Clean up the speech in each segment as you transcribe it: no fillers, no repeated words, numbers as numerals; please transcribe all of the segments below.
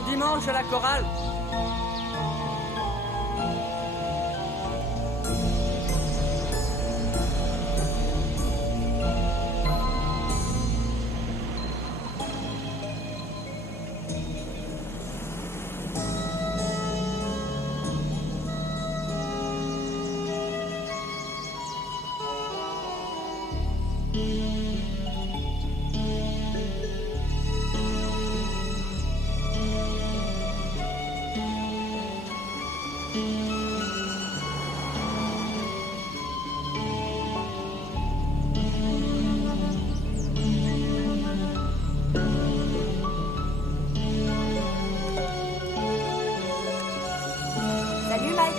toujours dimanche à la chorale. Salut Mike.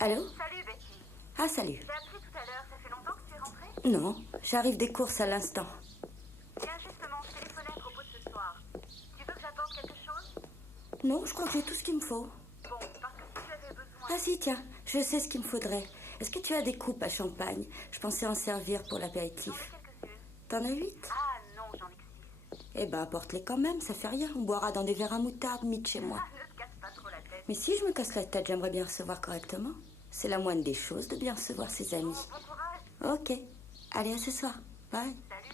Allô? Salut Betty. Ah, salut. J'ai appelé tout à l'heure, ça fait longtemps que tu es rentrée? Non, j'arrive des courses à l'instant. Tiens, justement, je téléphonais à propos de ce soir. Tu veux que j'apporte quelque chose? Non, je crois que j'ai tout ce qu'il me faut. Bon, parce que si tu avais besoin... Ah si, tiens, je sais ce qu'il me faudrait. Est-ce que tu as des coupes à champagne? Je pensais en servir pour J'en ai l'apéritif. quelques-unes. T'en as 8? Ah non, j'en ai que 6. Eh ben, apporte-les quand même, ça fait rien. On boira dans des verres à moutarde, mis de chez moi. Ah, ne te casse pas trop la tête. Mais si je me casse la tête, j'aimerais bien recevoir correctement. C'est la moindre des choses de bien recevoir ses amis. Bon courage. Ok. Allez, à ce soir. Bye. Salut.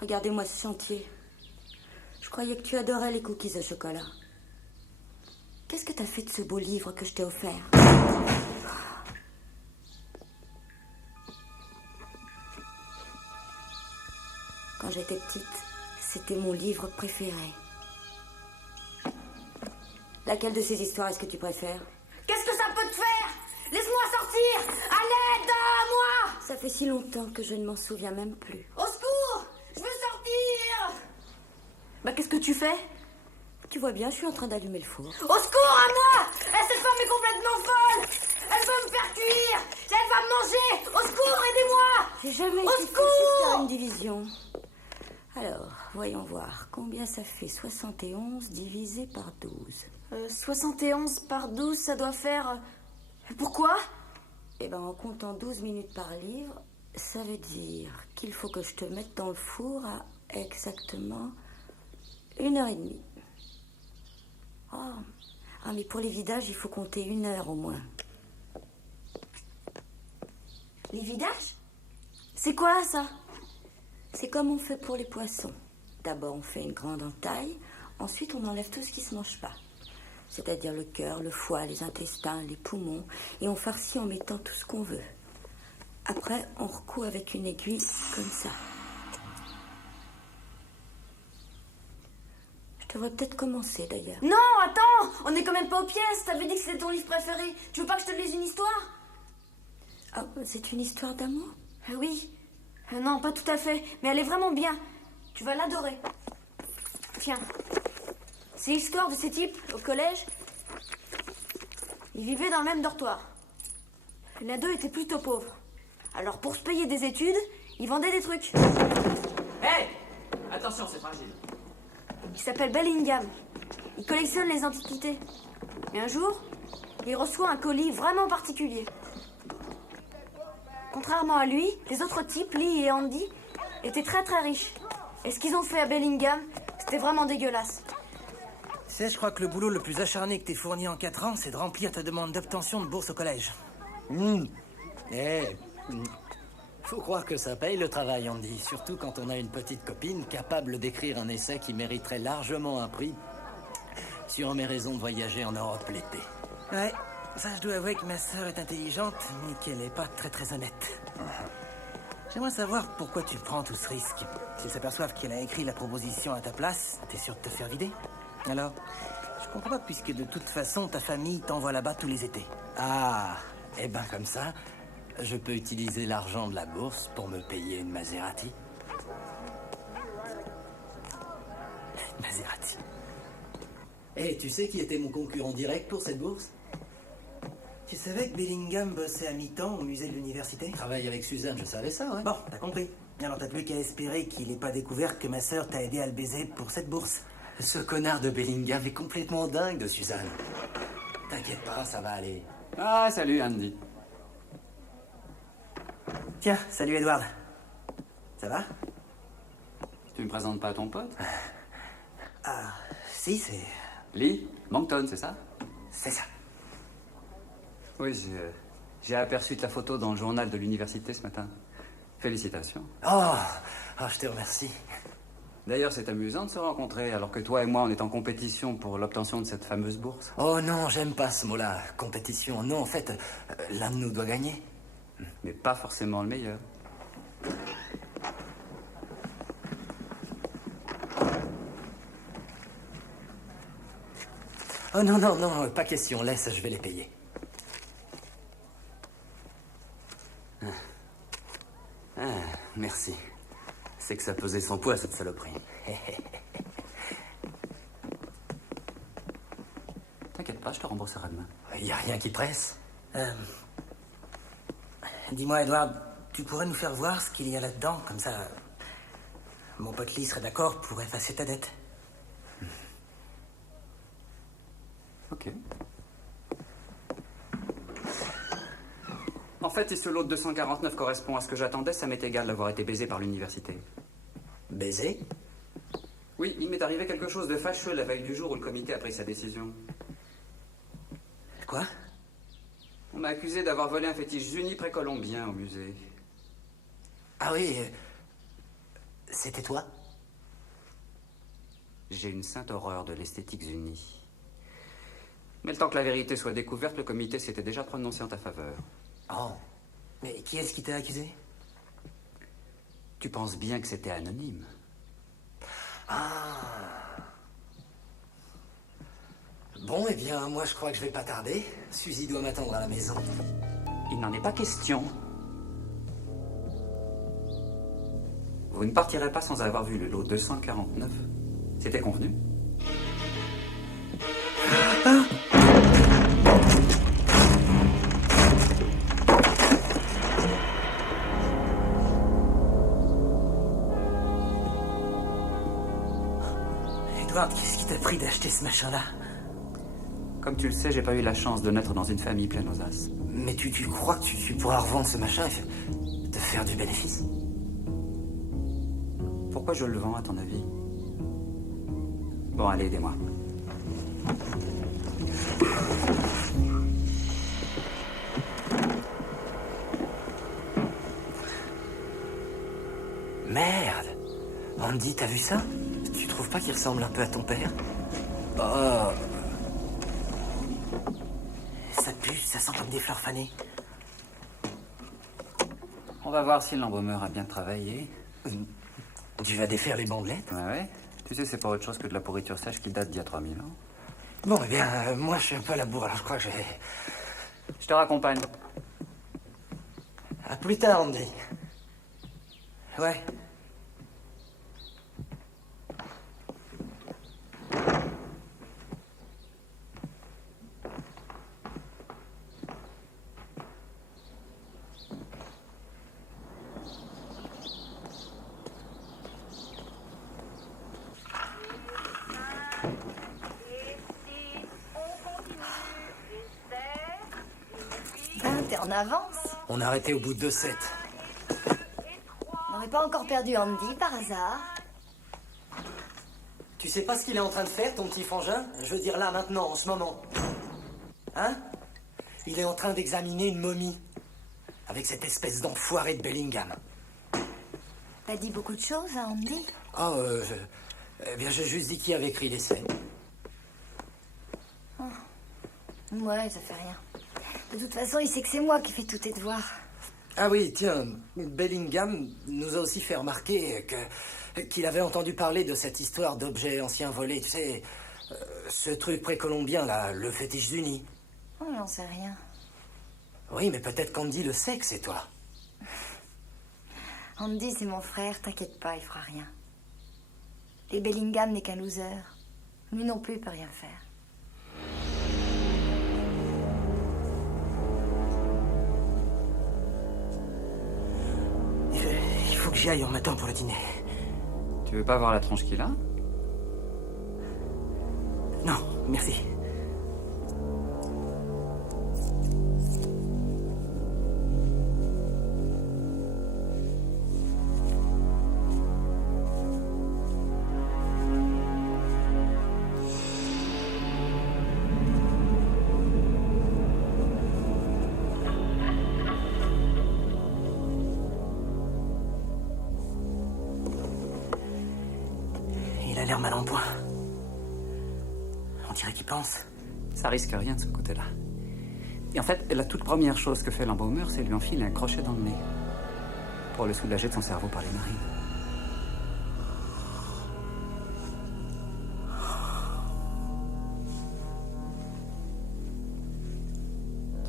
Regardez-moi ce chantier. Je croyais que tu adorais les cookies au chocolat. Qu'est-ce que t'as fait de ce beau livre que je t'ai offert? Quand j'étais petite, c'était mon livre préféré. Laquelle de ces histoires est-ce que tu préfères? Qu'est-ce que ça peut te faire? Laisse-moi sortir! À l'aide, à moi! Ça fait si longtemps que je ne m'en souviens même plus. Au secours! Je veux sortir! Bah, qu'est-ce que tu fais? Tu vois bien, je suis en train d'allumer le four. Au secours, à moi! Cette femme est complètement folle! Elle veut me faire cuire! Elle va me manger! Au secours, aidez-moi! J'ai jamais Au été secours! fâchée de faire une division. Alors, voyons voir. Combien ça fait 71 divisé par 12? 71 par 12, ça doit faire... Pourquoi? Eh ben, en comptant 12 minutes par livre, ça veut dire qu'il faut que je te mette dans le four à exactement 1h30. Ah, mais pour les vidages, il faut compter 1 heure au moins. Les vidages? C'est quoi, ça? C'est comme on fait pour les poissons. D'abord, on fait une grande entaille. Ensuite, on enlève tout ce qui ne se mange pas. C'est-à-dire le cœur, le foie, les intestins, les poumons. Et on farcit en mettant tout ce qu'on veut. Après, on recoue avec une aiguille comme ça. Je devrais peut-être commencer, d'ailleurs. Non, attends! On n'est quand même pas aux pièces! T'avais dit que c'était ton livre préféré. Tu veux pas que je te lise une histoire? Ah, c'est une histoire d'amour? Oui. Non, pas tout à fait. Mais elle est vraiment bien. Tu vas l'adorer. Tiens. C'est l'histoire de ces types au collège. Ils vivaient dans le même dortoir. L'un d'eux était plutôt pauvre. Alors pour se payer des études, ils vendaient des trucs. Hé! Attention, c'est fragile. Il s'appelle Bellingham. Il collectionne les antiquités. Et un jour, il reçoit un colis vraiment particulier. Contrairement à lui, les autres types, Lee et Andy, étaient très très riches. Et ce qu'ils ont fait à Bellingham, c'était vraiment dégueulasse. Tu sais, je crois que le boulot le plus acharné que t'aies fourni en 4 ans, c'est de remplir ta demande d'obtention de bourse au collège. Faut croire que ça paye le travail, Andy. Surtout quand on a une petite copine capable d'écrire un essai qui mériterait largement un prix sur mes raisons de voyager en Europe l'été. Ouais, ça je dois avouer que ma sœur est intelligente, mais qu'elle est pas très honnête. J'aimerais savoir pourquoi tu prends tout ce risque. S'ils s'aperçoivent qu'elle a écrit la proposition à ta place, t'es sûr de te faire vider? Alors, je comprends pas puisque de toute façon ta famille t'envoie là-bas tous les étés. Ah, et ben comme ça, je peux utiliser l'argent de la bourse pour me payer une Maserati. Maserati. Et tu sais qui était mon concurrent direct pour cette bourse? Tu savais que Bellingham bossait à mi-temps au musée de l'université? Je travaille avec Suzanne, je savais ça, ouais. Bon, t'as compris. Alors t'as plus qu'à espérer qu'il ait pas découvert que ma sœur t'a aidé à le baiser pour cette bourse. Ce connard de Bellingham est complètement dingue de Suzanne. T'inquiète pas, ça va aller. Ah, salut Andy. Tiens, salut Edward. Ça va? Tu me présentes pas à ton pote? Ah, si, c'est... Lee Moncton, c'est ça? c'est ça. Oui, j'ai aperçu ta photo dans le journal de l'université ce matin. Félicitations. Je te remercie. D'ailleurs, c'est amusant de se rencontrer alors que toi et moi, on est en compétition pour l'obtention de cette fameuse bourse. Oh non, j'aime pas ce mot-là, compétition. Non, en fait, l'un de nous doit gagner. Mais pas forcément le meilleur. Oh non, pas question, laisse, je vais les payer. Merci. C'est que ça pesait son poids, cette saloperie. T'inquiète pas, je te rembourserai demain. Y a rien qui presse. Dis-moi, Edward, tu pourrais nous faire voir ce qu'il y a là-dedans, comme ça... Mon pote Lee serait d'accord pour effacer ta dette. Ok. En fait, si ce lot de 249 correspond à ce que j'attendais, ça m'est égal d'avoir été baisé par l'université. Baiser? Oui, il m'est arrivé quelque chose de fâcheux la veille du jour où le comité a pris sa décision. Quoi? On m'a accusé d'avoir volé un fétiche Zuni précolombien au musée. Ah oui, c'était toi? J'ai une sainte horreur de l'esthétique Zuni. Mais le temps que la vérité soit découverte, le comité s'était déjà prononcé en ta faveur. Oh, mais qui est-ce qui t'a accusé? Tu penses bien que c'était anonyme? Bon, eh bien, moi je crois que je vais pas tarder. Suzy doit m'attendre à la maison. Il n'en est pas question. Vous ne partirez pas sans avoir vu le lot 249. C'était convenu. Edward, qu'est-ce qui t'a pris d'acheter ce machin-là? Comme tu le sais, j'ai pas eu la chance de naître dans une famille pleine aux as. Mais tu crois que tu pourras revendre ce machin et te faire du bénéfice? Pourquoi je le vends, à ton avis? Bon, allez, aidez-moi. Merde! Andy, t'as vu ça? Tu trouves pas qu'il ressemble un peu à ton père? Ça pue, ça sent comme des fleurs fanées. On va voir si l'embaumeur a bien travaillé. Tu vas défaire les bandelettes? Ouais. Tu sais, c'est pas autre chose que de la pourriture sèche qui date d'il y a 3000 ans. Bon, eh bien, moi je suis un peu à la bourre, alors je crois que je vais... Je te raccompagne. À plus tard, Andy. Ouais. Et si on continue, et c'est, et puis... T'es en avance. On a arrêté au bout de 2-7. On n'aurait pas encore perdu Andy par hasard? Tu sais pas ce qu'il est en train de faire, ton petit frangin? Je veux dire là, maintenant, en ce moment. Hein? Il est en train d'examiner une momie. Avec cette espèce d'enfoiré de Bellingham. T'as dit beaucoup de choses à Andy? Eh bien, j'ai juste dit qui avait écrit l'essai. Ouais, ça fait rien. De toute façon, il sait que c'est moi qui fais tous tes devoirs. Ah oui, tiens, Bellingham nous a aussi fait remarquer qu'il avait entendu parler de cette histoire d'objets anciens volés, tu sais, ce truc précolombien, là, le fétiche du nid. Oh, j'en sais rien. Oui, mais peut-être qu'Andy le sait que c'est toi. Andy, c'est mon frère, t'inquiète pas, il fera rien. Et Bellingham n'est qu'un loser. Lui non plus, il peut rien faire. Il faut que j'y aille, on m'attend pour le dîner. Tu veux pas voir la tronche qu'il a? Non, merci. Il a l'air mal en point. On dirait qu'il pense. Ça risque rien de ce côté-là. Et en fait, la toute première chose que fait l'embaumeur, c'est lui enfiler un crochet dans le nez. Pour le soulager de son cerveau par les narines.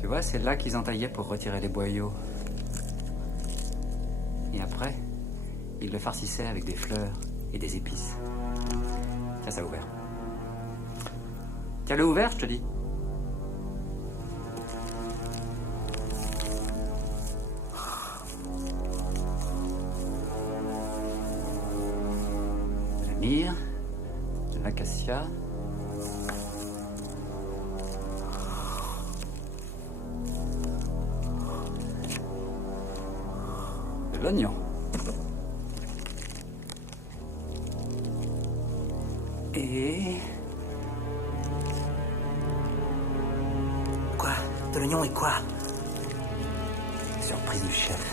Tu vois, c'est là qu'ils entaillaient pour retirer les boyaux. Et après, ils le farcissaient avec des fleurs et des épices. Tiens, ça a ouvert. Tiens-le ouvert, je te dis. De la myrrhe, de l'acacia. De l'oignon. Et... Quoi? De l'oignon et quoi? Surprise du chef.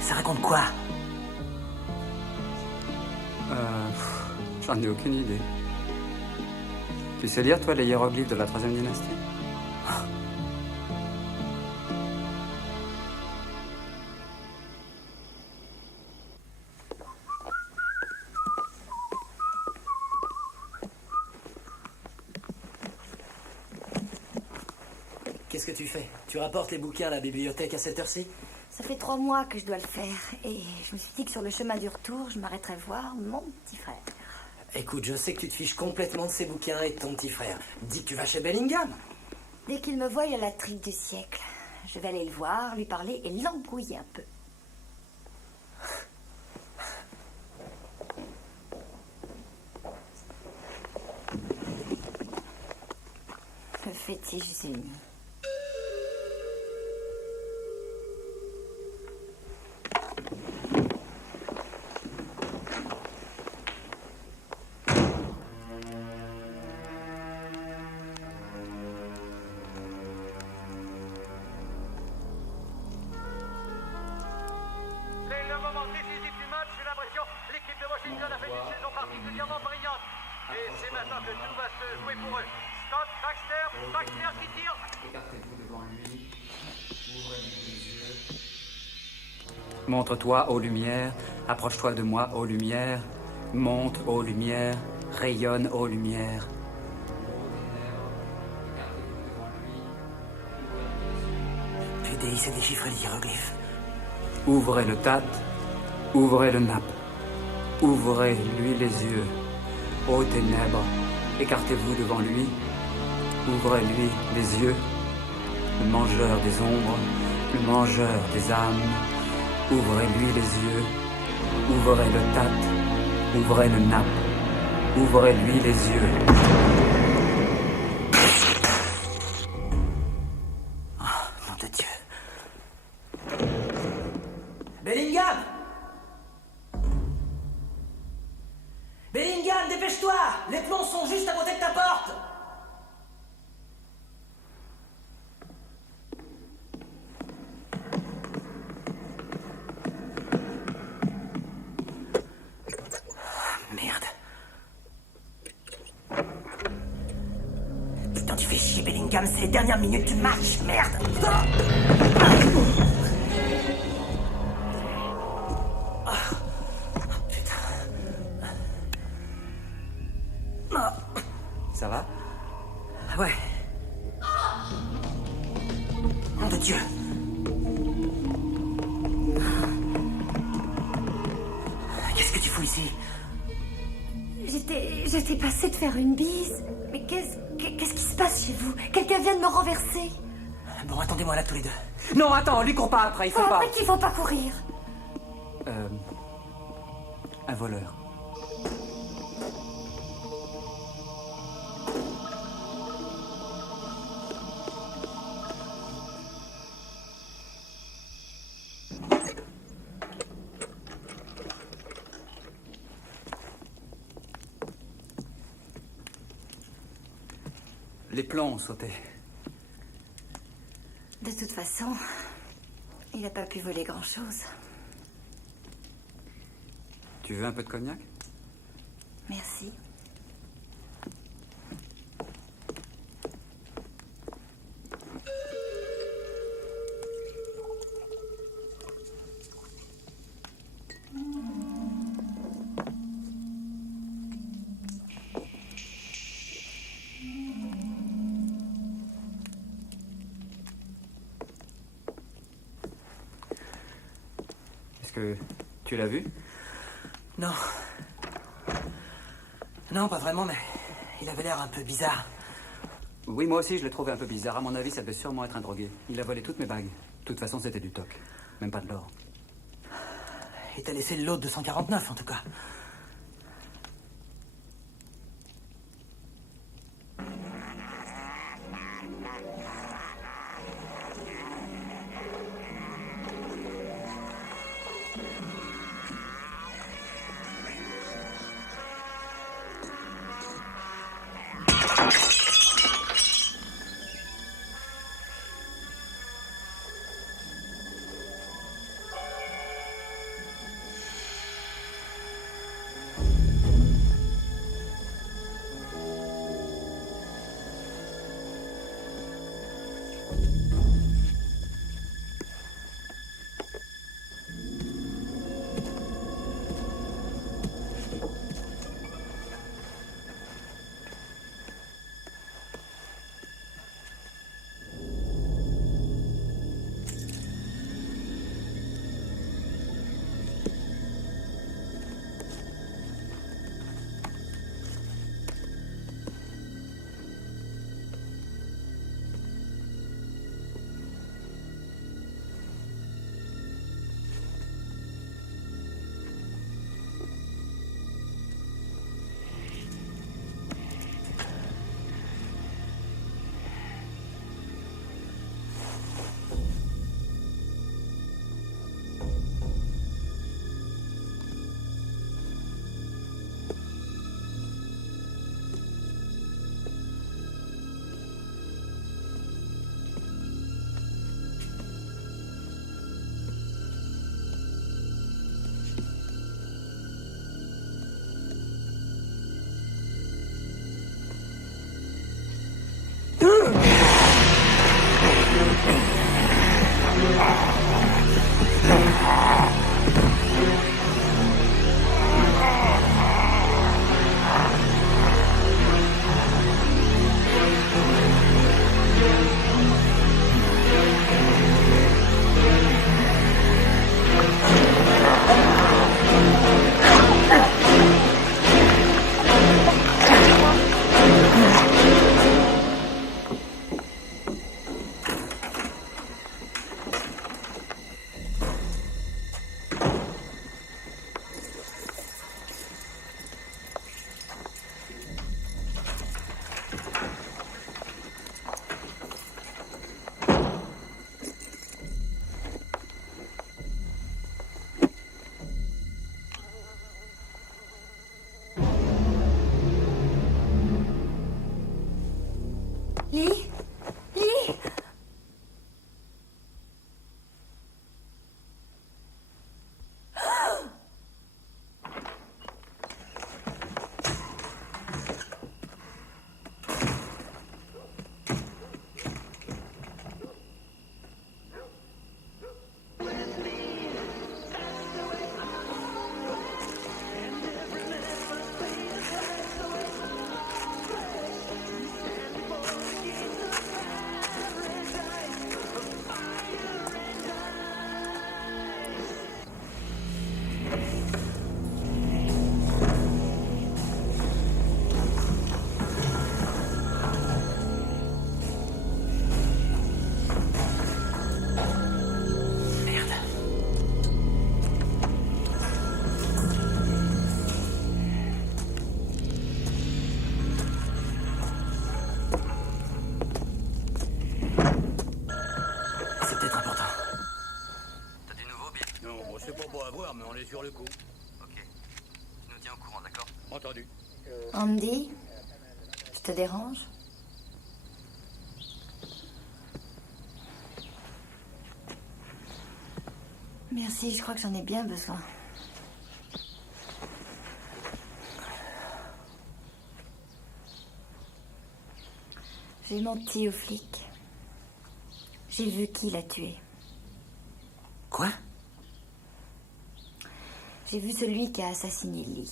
Ça raconte quoi? J'en ai aucune idée. Tu sais lire, toi, les hiéroglyphes de la 3e dynastie? Qu'est-ce que tu fais? Tu rapportes les bouquins à la bibliothèque à cette heure-ci? Ça fait 3 mois que je dois le faire. Et je me suis dit que sur le chemin du retour, je m'arrêterais voir mon petit frère. Écoute, je sais que tu te fiches complètement de ces bouquins et de ton petit frère. Dis que tu vas chez Bellingham. Dès qu'il me voit, il a la trique du siècle. Je vais aller le voir, lui parler et l'embrouiller un peu. Le fétiche du nid. C'est le moment décisif du match. J'ai l'impression que l'équipe de Washington a fait une saison particulièrement brillante. Et c'est maintenant que tout va se jouer pour eux. Scott, Baxter qui tire. Écartez-vous devant lui. Ouvrez les yeux. Montre-toi, ô lumière. Approche-toi de moi, ô lumière. Monte, ô lumière. Rayonne, ô lumière. PDI s'est déchiffré les hiéroglyphes. Ouvrez le tat, ouvrez le nappe, ouvrez-lui les yeux. Ô ténèbres, écartez-vous devant lui. Ouvrez-lui les yeux, le mangeur des ombres, le mangeur des âmes. Ouvrez-lui les yeux, ouvrez le tat, ouvrez le nappe, ouvrez-lui les yeux. Oh, nom de Dieu. Bellingham! Bellingham, dépêche-toi! Les plombs sont juste à côté de ta porte! Merde. Putain, tu fais chier, Bellingham, c'est les dernières minutes du match, merde! Ça va? Ouais. Nom de Dieu. Qu'est-ce que tu fous ici? J'étais passée de faire une bise. Mais qu'est-ce qui se passe chez vous? Quelqu'un vient de me renverser. Bon, attendez-moi là tous les deux. Non, attends, lui court pas après, il faut pas. Après qu'il faut pas courir. Un voleur. Les plombs ont sauté. De toute façon, il n'a pas pu voler grand-chose. Tu veux un peu de cognac? Merci. Est-ce que tu l'as vu? Non. Non, pas vraiment, mais il avait l'air un peu bizarre. Oui, moi aussi, je l'ai trouvé un peu bizarre. À mon avis, ça devait sûrement être un drogué. Il a volé toutes mes bagues. De toute façon, c'était du toc. Même pas de l'or. Il t'a laissé le lot de 149, en tout cas. pas à voir, mais on est sur le coup. Ok. Tu nous tiens au courant, d'accord? Entendu. Andy, je te dérange? Merci, je crois que j'en ai bien besoin. J'ai menti aux flics. J'ai vu qui l'a tué. Quoi? J'ai vu celui qui a assassiné Lee.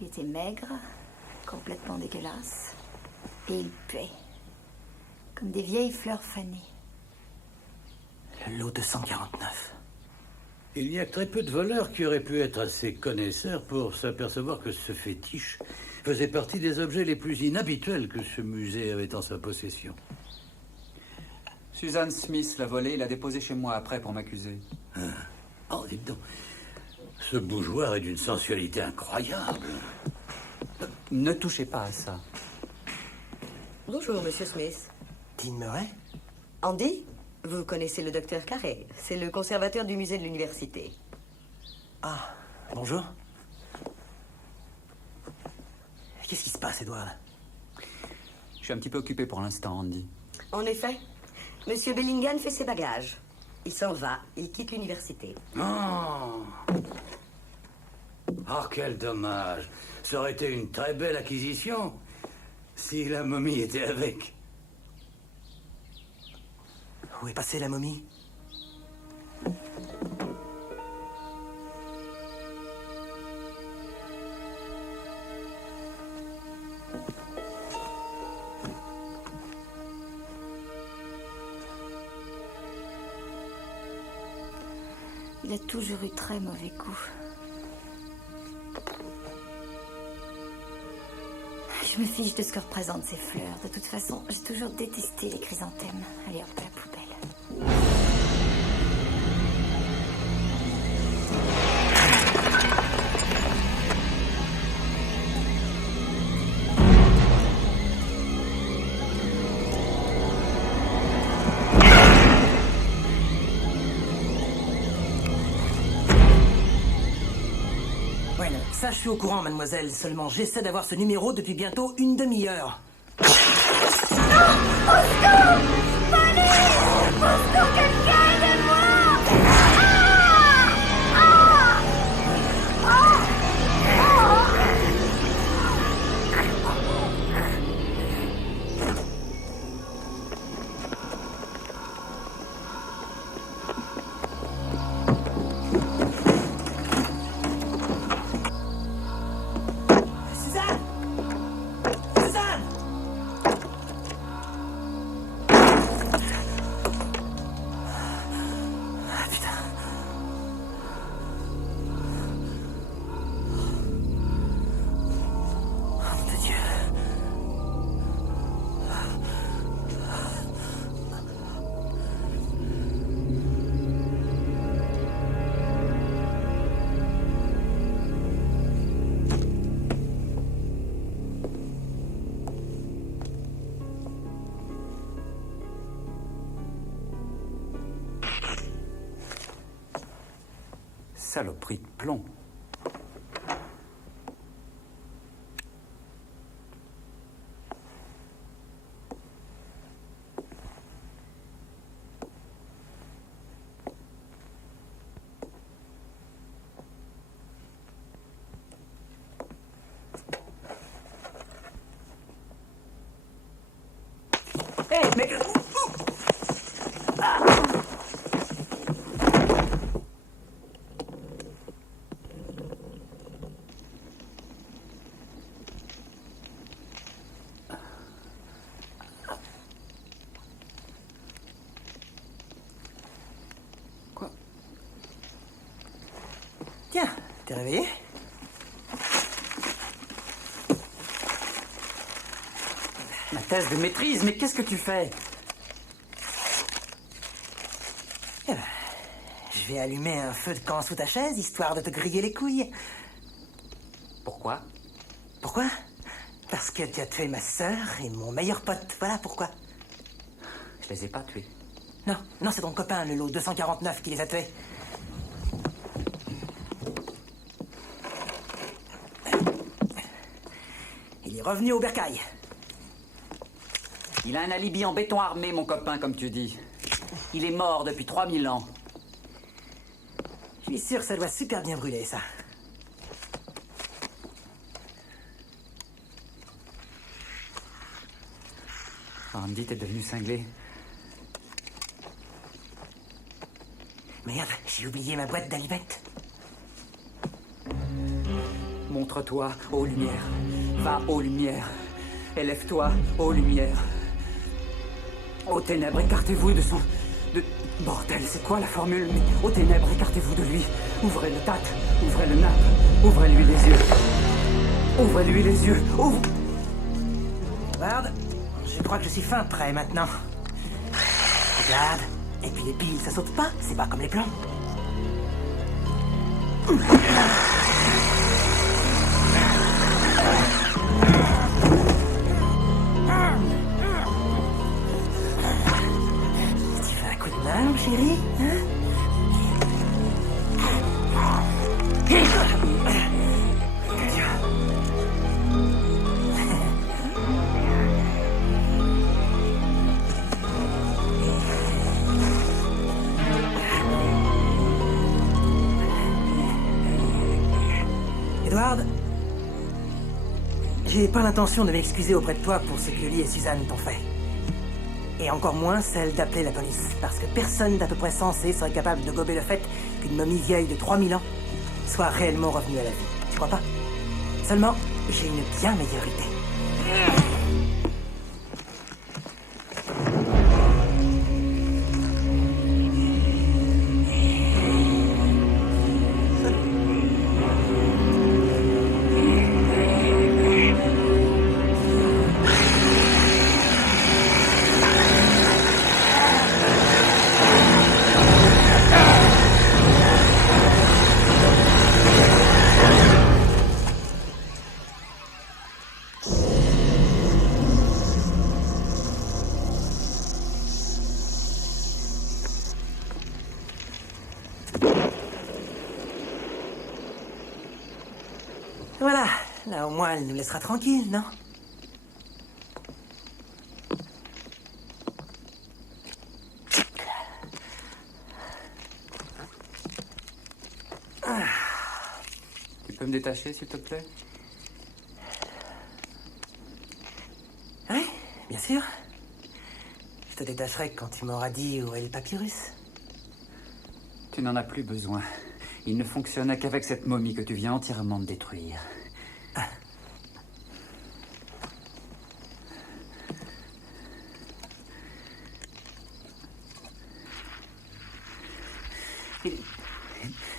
Il était maigre, complètement dégueulasse, et il puait, comme des vieilles fleurs fanées. Le lot 249. Il y a très peu de voleurs qui auraient pu être assez connaisseurs pour s'apercevoir que ce fétiche faisait partie des objets les plus inhabituels que ce musée avait en sa possession. Suzanne Smith l'a volé et l'a déposé chez moi après pour m'accuser. Oh, dites donc. Ce bougeoir est d'une sensualité incroyable. Ne touchez pas à ça. Bonjour, monsieur Smith. Dean Murray? Andy, vous connaissez le docteur Carré. C'est le conservateur du musée de l'université. Ah, bonjour. Qu'est-ce qui se passe, Edward? Je suis un petit peu occupé pour l'instant, Andy. En effet, monsieur Bellingham fait ses bagages. Il s'en va, il quitte l'université. Oh. Oh, quel dommage. Ça aurait été une très belle acquisition si la momie était avec. Où est passée la momie? Il a toujours eu très mauvais goût. Je me fiche de ce que représentent ces fleurs. De toute façon, j'ai toujours détesté les chrysanthèmes. Allez hop, à la poubelle. Ouais, ça je suis au courant, mademoiselle. Seulement, j'essaie d'avoir ce numéro depuis bientôt une demi-heure. Suzanne! Suzanne! Ah, putain. Oh, mon Dieu. Saloperie de plomb. Hé, mais... Quoi? Tiens, t'es réveillé? Ma thèse de maîtrise, mais qu'est-ce que tu fais? Eh ben, je vais allumer un feu de camp sous ta chaise, histoire de te griller les couilles. Pourquoi? Pourquoi? Parce que tu as tué ma sœur et mon meilleur pote, voilà pourquoi. Je les ai pas tués. Non, non, c'est ton copain, le lot 249, qui les a tués. Il est revenu au bercail. Il a un alibi en béton armé, mon copain, comme tu dis. Il est mort depuis 3000 ans. Je suis sûr que ça doit super bien brûler, ça. Randy, t'es devenu cinglé. Merde, j'ai oublié ma boîte d'allumettes. Montre-toi aux lumières. Va aux lumières. Élève-toi aux lumières. Aux ténèbres, écartez-vous de son... Bordel, c'est quoi la formule? Mais aux ténèbres, écartez-vous de lui. Ouvrez le tat, ouvrez le nappe, ouvrez-lui les yeux. Ouvrez-lui les yeux, ouvre... Regarde, je crois que je suis fin prêt maintenant. Regarde, et puis les piles, ça saute pas, c'est pas comme les plombs. Tu veux un coup de main, mon chéri, hein? Edward, j'ai pas l'intention de m'excuser auprès de toi pour ce que Lee et Suzanne t'ont fait. Et encore moins celle d'appeler la police, parce que personne d'à peu près sensé serait capable de gober le fait qu'une momie vieille de 3000 ans soit réellement revenue à la vie. Tu crois pas? Seulement, j'ai une bien meilleure idée. Voilà, là au moins elle nous laissera tranquille, non? Tu peux me détacher, s'il te plaît? Oui, bien sûr. Je te détacherai quand tu m'auras dit où est le papyrus. Tu n'en as plus besoin. Il ne fonctionnait qu'avec cette momie que tu viens entièrement de détruire. Ah.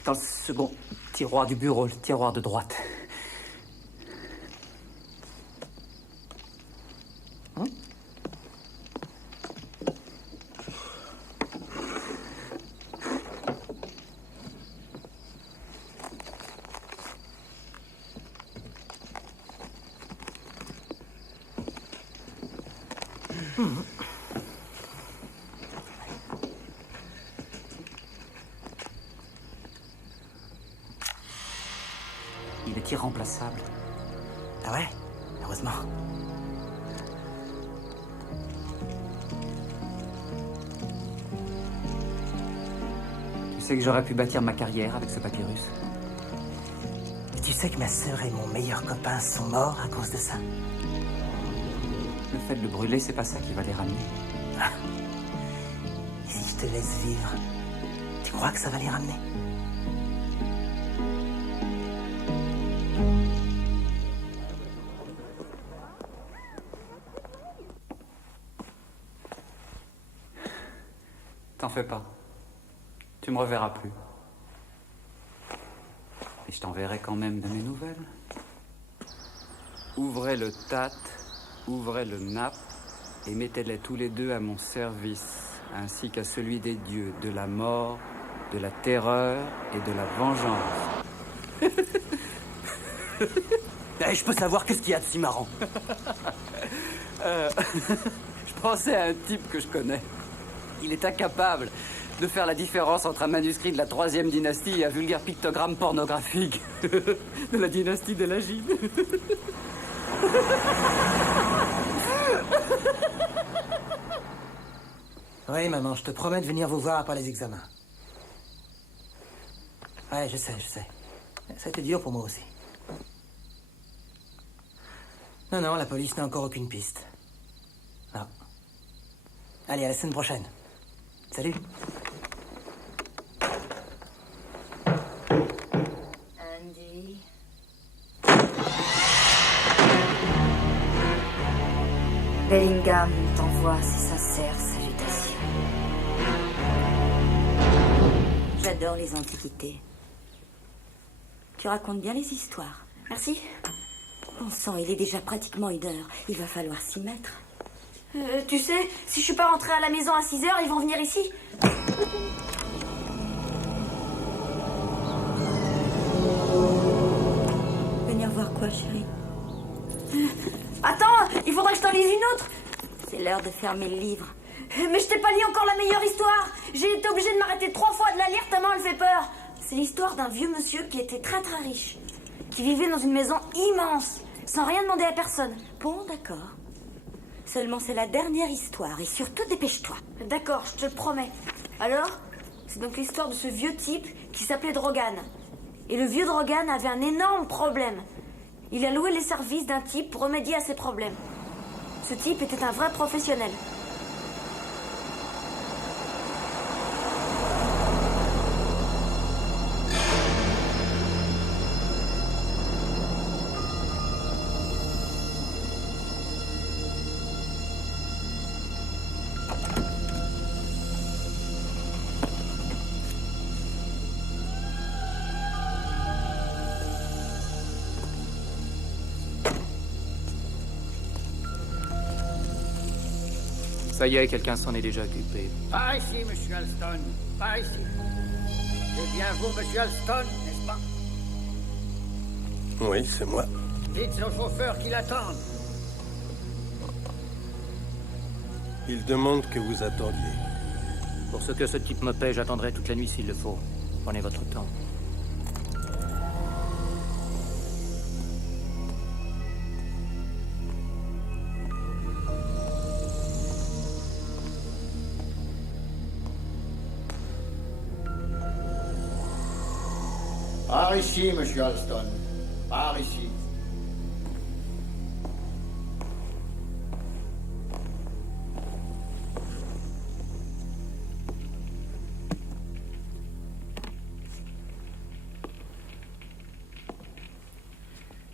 Dans le second tiroir du bureau, le tiroir de droite. Il est irremplaçable. Ah ouais? Heureusement. Tu sais que j'aurais pu bâtir ma carrière avec ce papyrus. Et tu sais que ma sœur et mon meilleur copain sont morts à cause de ça? Le fait de le brûler, c'est pas ça qui va les ramener. Ah. Et si je te laisse vivre, tu crois que ça va les ramener? T'en fais pas. Tu me reverras plus. Et je t'enverrai quand même de mes nouvelles. Ouvrez le tat, ouvrez le nappe, et mettez-les tous les deux à mon service, ainsi qu'à celui des dieux, de la mort, de la terreur et de la vengeance. Je peux savoir qu'est-ce qu'il y a de si marrant? Je pensais à un type que je connais. Il est incapable de faire la différence entre un manuscrit de la 3e dynastie et un vulgaire pictogramme pornographique de la dynastie de l'Agide. Oui, maman, je te promets de venir vous voir après les examens. Ouais, je sais. Ça a été dur pour moi aussi. Non, la police n'a encore aucune piste. Non. Allez, à la semaine prochaine. Salut. Andy. Bellingham t'envoie ses sincères salutations. J'adore les antiquités. Tu racontes bien les histoires. Merci. Bon sang, il est déjà pratiquement 1h. Il va falloir s'y mettre. Tu sais, si je suis pas rentrée à la maison à 6h, ils vont venir ici. Venir voir quoi, chérie? Attends, il faudrait que je t'en lise une autre. C'est l'heure de fermer le livre. Mais je t'ai pas lu encore la meilleure histoire. J'ai été obligée de m'arrêter 3 fois de la lire tellement elle fait peur. C'est l'histoire d'un vieux monsieur qui était très très riche, qui vivait dans une maison immense, sans rien demander à personne. Bon, d'accord. Seulement, c'est la dernière histoire, et surtout, dépêche-toi. D'accord, je te le promets. Alors, c'est donc l'histoire de ce vieux type qui s'appelait Drogan. Et le vieux Drogan avait un énorme problème. Il a loué les services d'un type pour remédier à ses problèmes. Ce type était un vrai professionnel. Ça y est, quelqu'un s'en est déjà occupé. Par ici, monsieur Alston. Par ici. C'est bien vous, monsieur Alston, n'est-ce pas? Oui, c'est moi. Dites au chauffeur qu'il attende. Il demande que vous attendiez. Pour ce que ce type me paie, j'attendrai toute la nuit s'il le faut. Prenez votre temps. Par ici, monsieur Alston. Par ici.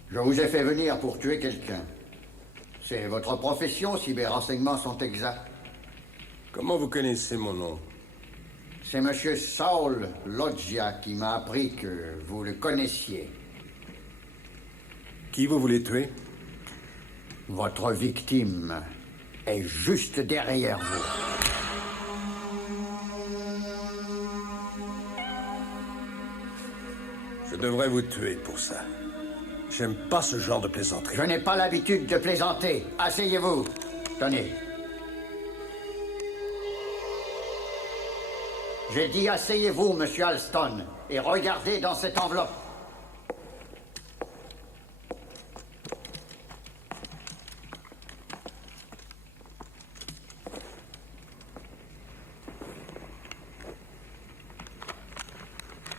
Je vous ai fait venir pour tuer quelqu'un. C'est votre profession si mes renseignements sont exacts. Comment vous connaissez mon nom? C'est monsieur Saul Loggia qui m'a appris que vous le connaissiez. Qui vous voulez tuer? Votre victime est juste derrière vous. Je devrais vous tuer pour ça. J'aime pas ce genre de plaisanterie. Je n'ai pas l'habitude de plaisanter. Asseyez-vous. Tenez. J'ai dit asseyez-vous, monsieur Alston, et regardez dans cette enveloppe.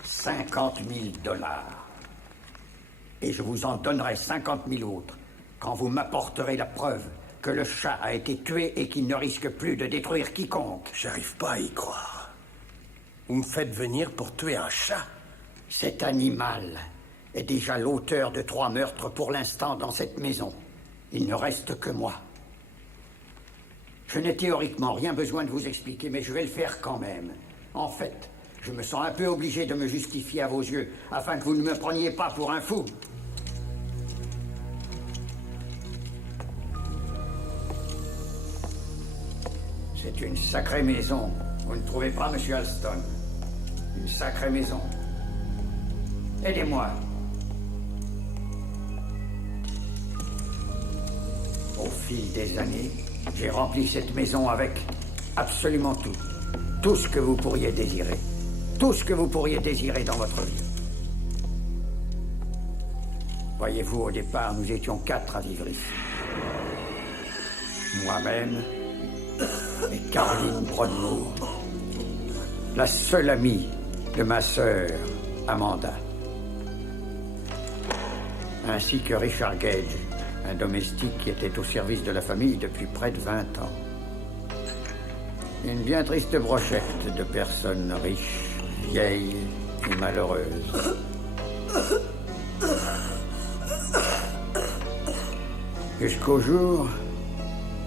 $50 000. Et je vous en donnerai 50 000 autres quand vous m'apporterez la preuve que le chat a été tué et qu'il ne risque plus de détruire quiconque. J'arrive pas à y croire. Vous me faites venir pour tuer un chat? Cet animal est déjà l'auteur de 3 meurtres pour l'instant dans cette maison. Il ne reste que moi. Je n'ai théoriquement rien besoin de vous expliquer, mais je vais le faire quand même. En fait, je me sens un peu obligé de me justifier à vos yeux, afin que vous ne me preniez pas pour un fou. C'est une sacrée maison. Vous ne trouvez pas, monsieur Alston? Une sacrée maison. Aidez-moi. Au fil des années, j'ai rempli cette maison avec absolument tout. Tout ce que vous pourriez désirer. Tout ce que vous pourriez désirer dans votre vie. Voyez-vous, au départ, nous étions 4 à vivre ici. Moi-même et Caroline Broadmoor. La seule amie de ma sœur, Amanda. Ainsi que Richard Gage, un domestique qui était au service de la famille depuis près de 20 ans. Une bien triste brochette de personnes riches, vieilles et malheureuses. Jusqu'au jour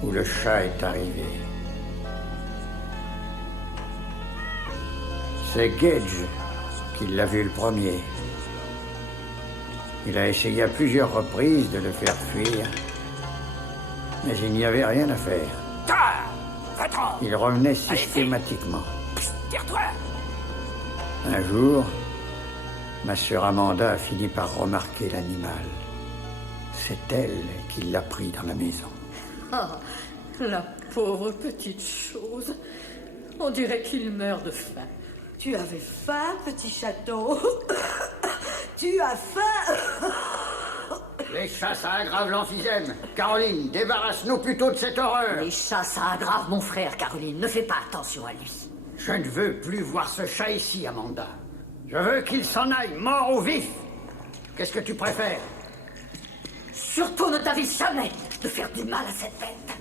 où le chat est arrivé. C'est Gage qui l'a vu le premier. Il a essayé à plusieurs reprises de le faire fuir, mais il n'y avait rien à faire. Il revenait systématiquement. Tire-toi! Un jour, ma sœur Amanda a fini par remarquer l'animal. C'est elle qui l'a pris dans la maison. Ah, la pauvre petite chose. On dirait qu'il meurt de faim. Tu avais faim, petit chaton. Tu as faim. Les chats, ça aggrave l'emphysème. Caroline, débarrasse-nous plutôt de cette horreur. Les chats, ça aggrave mon frère, Caroline. Ne fais pas attention à lui. Je ne veux plus voir ce chat ici, Amanda. Je veux qu'il s'en aille, mort ou vif. Qu'est-ce que tu préfères? Surtout ne t'avise jamais de faire du mal à cette bête.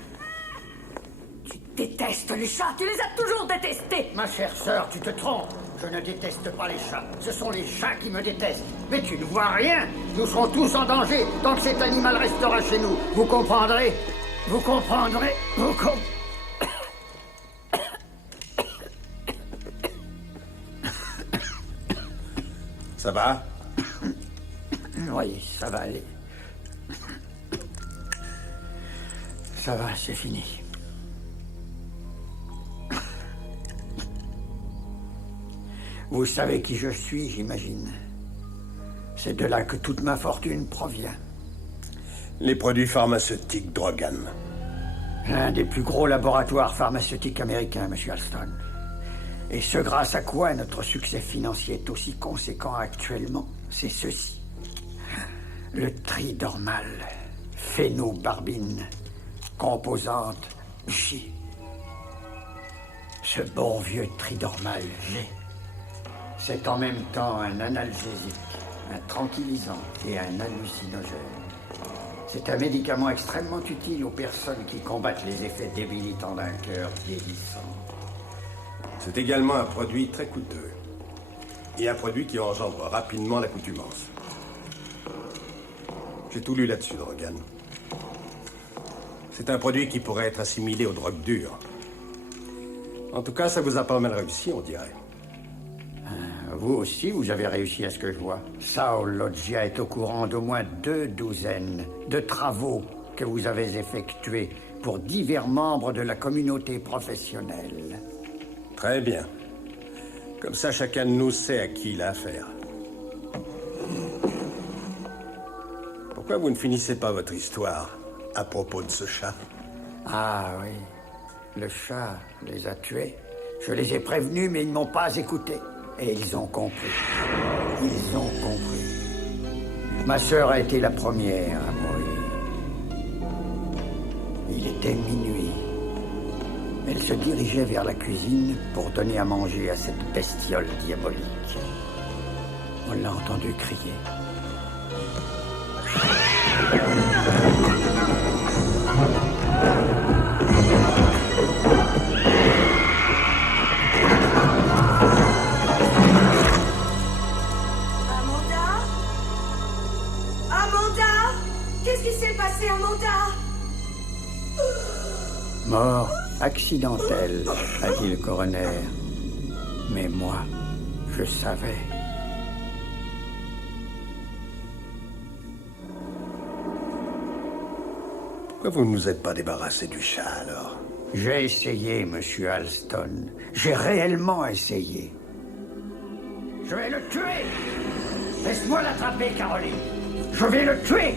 Tu détestes les chats, tu les as toujours détestés. Ma chère sœur, tu te trompes. Je ne déteste pas les chats. Ce sont les chats qui me détestent. Mais tu ne vois rien. Nous serons tous en danger tant que cet animal restera chez nous. Vous comprendrez? Vous comprendrez? Ça va? Oui, ça va aller. Ça va, c'est fini. Vous savez qui je suis, j'imagine. C'est de là que toute ma fortune provient. Les produits pharmaceutiques Drogan. L'un des plus gros laboratoires pharmaceutiques américains, Monsieur Alston. Et ce grâce à quoi notre succès financier est aussi conséquent actuellement, c'est ceci. Le tridormal, phénobarbine, composante J. Ce bon vieux tridormal G. C'est en même temps un analgésique, un tranquillisant et un hallucinogène. C'est un médicament extrêmement utile aux personnes qui combattent les effets débilitants d'un cœur vieillissant. C'est également un produit très coûteux. Et un produit qui engendre rapidement l'accoutumance. J'ai tout lu là-dessus, Drogan. C'est un produit qui pourrait être assimilé aux drogues dures. En tout cas, ça vous a pas mal réussi, on dirait. Vous aussi, vous avez réussi à ce que je vois. Saul Loggia est au courant d'au moins 2 douzaines de travaux que vous avez effectués pour divers membres de la communauté professionnelle. Très bien. Comme ça, chacun de nous sait à qui il a affaire. Pourquoi vous ne finissez pas votre histoire à propos de ce chat? Ah oui, le chat les a tués. Je les ai prévenus, mais ils ne m'ont pas écouté. Et ils ont compris. Ils ont compris. Ma sœur a été la première à mourir. Il était minuit. Elle se dirigeait vers la cuisine pour donner à manger à cette bestiole diabolique. On l'a entendu crier. Qu'est-ce qui s'est passé, Amanda? Mort accidentelle, a dit le coroner. Mais moi, je savais. Pourquoi vous ne nous êtes pas débarrassé du chat, alors? J'ai essayé, Monsieur Alston. J'ai réellement essayé. Je vais le tuer! Laisse-moi l'attraper, Caroline! Je vais le tuer!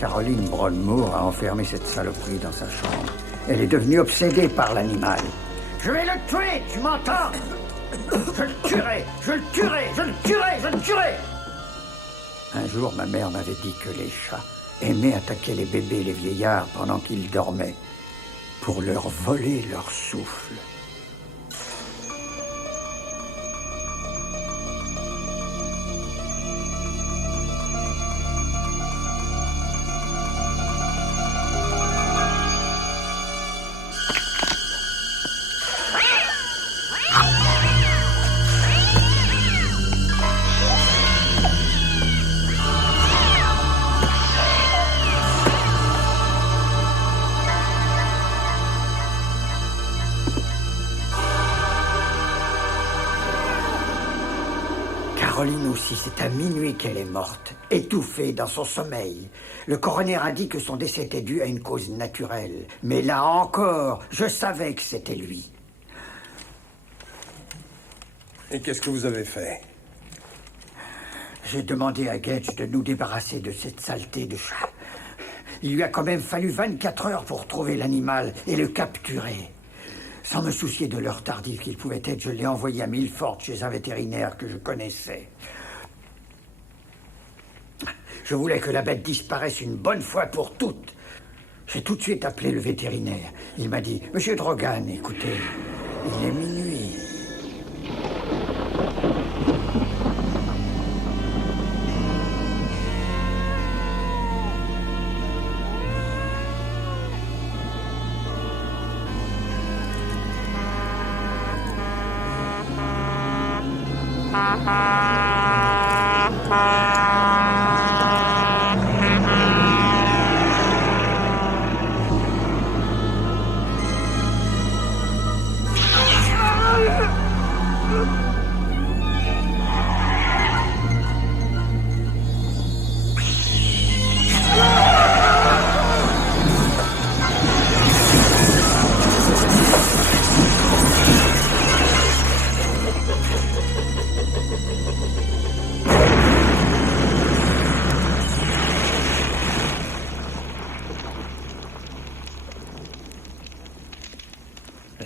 Caroline Broadmoor a enfermé cette saloperie dans sa chambre. Elle est devenue obsédée par l'animal. Je vais le tuer, tu m'entends? Je le tuerai, je le tuerai, je le tuerai, je le tuerai! Un jour, ma mère m'avait dit que les chats aimaient attaquer les bébés et les vieillards pendant qu'ils dormaient, pour leur voler leur souffle. Caroline aussi, c'est à minuit qu'elle est morte, étouffée dans son sommeil. Le coroner a dit que son décès était dû à une cause naturelle. Mais là encore, je savais que c'était lui. Et qu'est-ce que vous avez fait? J'ai demandé à Gage de nous débarrasser de cette saleté de chat. Il lui a quand même fallu 24 heures pour trouver l'animal et le capturer. Sans me soucier de l'heure tardive qu'il pouvait être, je l'ai envoyé à Milford chez un vétérinaire que je connaissais. Je voulais que la bête disparaisse une bonne fois pour toutes. J'ai tout de suite appelé le vétérinaire. Il m'a dit, « Monsieur Drogan, écoutez, il est minuit. »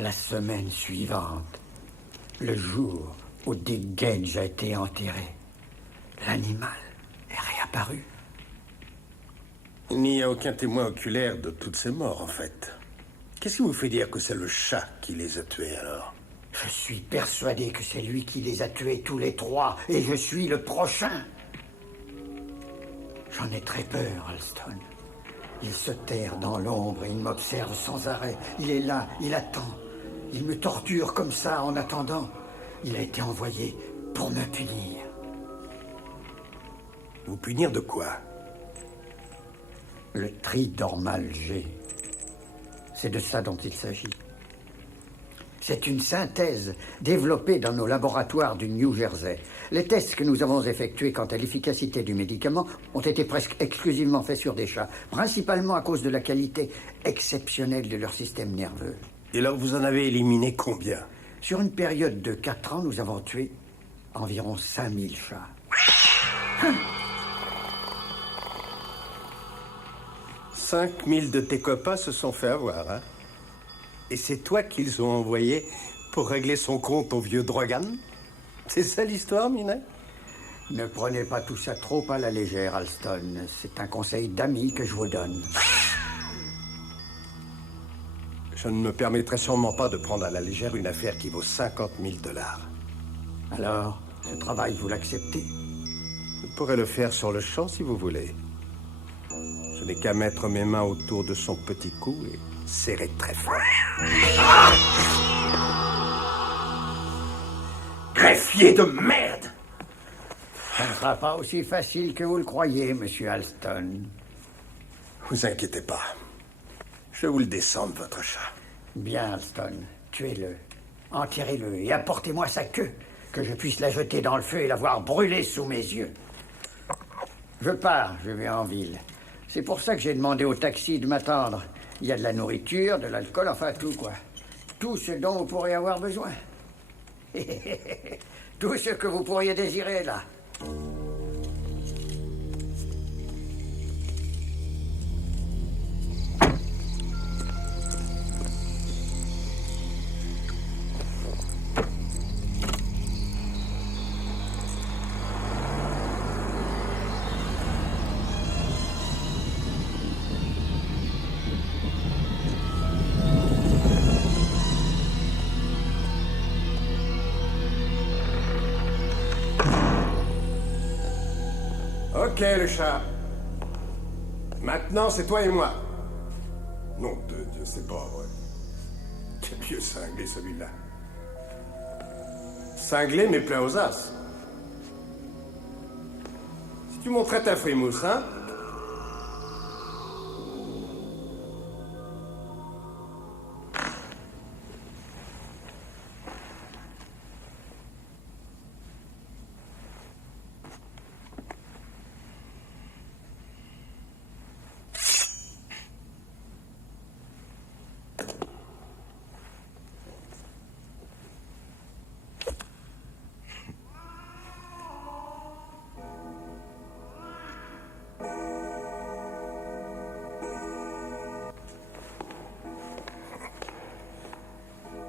La semaine suivante, le jour où Dick Gage a été enterré, l'animal est réapparu. Il n'y a aucun témoin oculaire de toutes ces morts, en fait. Qu'est-ce qui vous fait dire que c'est le chat qui les a tués, alors? Je suis persuadé que c'est lui qui les a tués tous les trois, et je suis le prochain. J'en ai très peur, Alston. Il se terre dans l'ombre et il m'observe sans arrêt. Il est là, il attend. Il me torture comme ça en attendant. Il a été envoyé pour me punir. Vous punir de quoi? Le tridormal G. C'est de ça dont il s'agit. C'est une synthèse développée dans nos laboratoires du New Jersey. Les tests que nous avons effectués quant à l'efficacité du médicament ont été presque exclusivement faits sur des chats, principalement à cause de la qualité exceptionnelle de leur système nerveux. Et alors vous en avez éliminé combien? Sur une période de 4 ans, nous avons tué environ 5000 chats. 5000 de tes copains se sont fait avoir, hein? Et c'est toi qu'ils ont envoyé pour régler son compte au vieux Drogan? C'est ça l'histoire, Minet? Ne prenez pas tout ça trop à la légère, Alston. C'est un conseil d'ami que je vous donne. Je ne me permettrai sûrement pas de prendre à la légère une affaire qui vaut 50 000 $. Alors, ce travail, vous l'acceptez? Je pourrais le faire sur le champ si vous voulez. Je n'ai qu'à mettre mes mains autour de son petit cou et serrer très fort. Greffier de merde! Ça ne sera pas aussi facile que vous le croyez, monsieur Alston. Vous inquiétez pas. Je vais vous le descendre, votre chat. Bien, Alston. Tuez-le. Enterrez-le et apportez-moi sa queue, que je puisse la jeter dans le feu et la voir brûler sous mes yeux. Je pars, je vais en ville. C'est pour ça que j'ai demandé au taxi de m'attendre. Il y a de la nourriture, de l'alcool, enfin tout, quoi. Tout ce dont vous pourriez avoir besoin. Tout ce que vous pourriez désirer, là. Ok, le chat. Maintenant, c'est toi et moi. Non, de Dieu, c'est pas vrai. Quel vieux cinglé, celui-là. Cinglé, mais plein aux as. Si tu montrais ta frimousse, hein?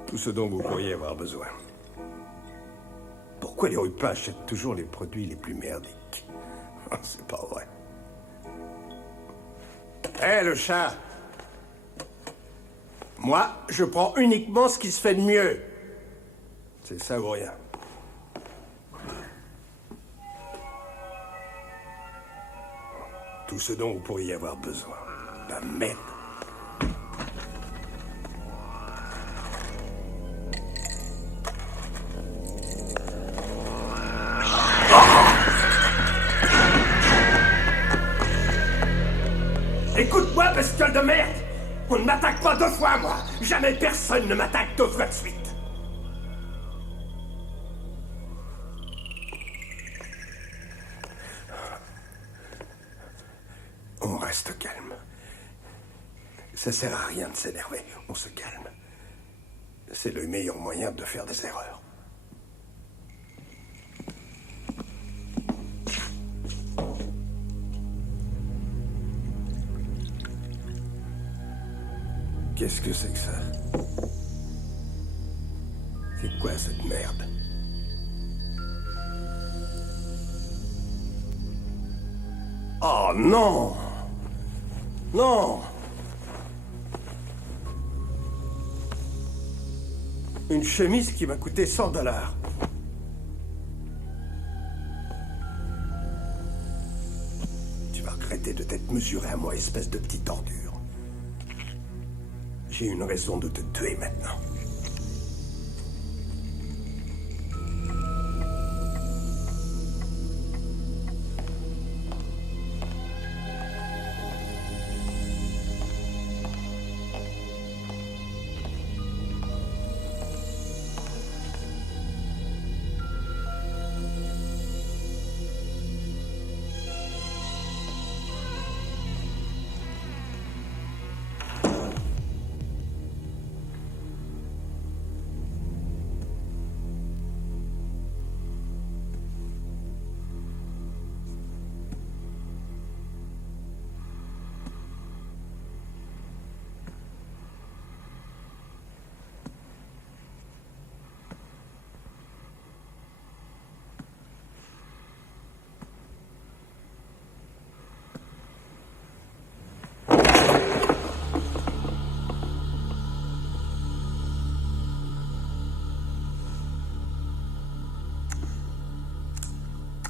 Tout ce dont vous pourriez avoir besoin. Pourquoi les Rupins achètent toujours les produits les plus merdiques? C'est pas vrai. Hé, le chat! Moi, je prends uniquement ce qui se fait de mieux. C'est ça ou rien. Tout ce dont vous pourriez avoir besoin. La merde. Écoute-moi, bestiole de merde! On ne m'attaque pas 2 fois, moi! Jamais personne ne m'attaque 2 fois de suite! On reste calme. Ça sert à rien de s'énerver, on se calme. C'est le meilleur moyen de faire des erreurs. Qu'est-ce que c'est que ça? C'est quoi cette merde? Oh non! Non! Une chemise qui m'a coûté $100. Tu vas regretter de t'être mesuré à moi, espèce de petite ordure. J'ai une raison de te tuer maintenant.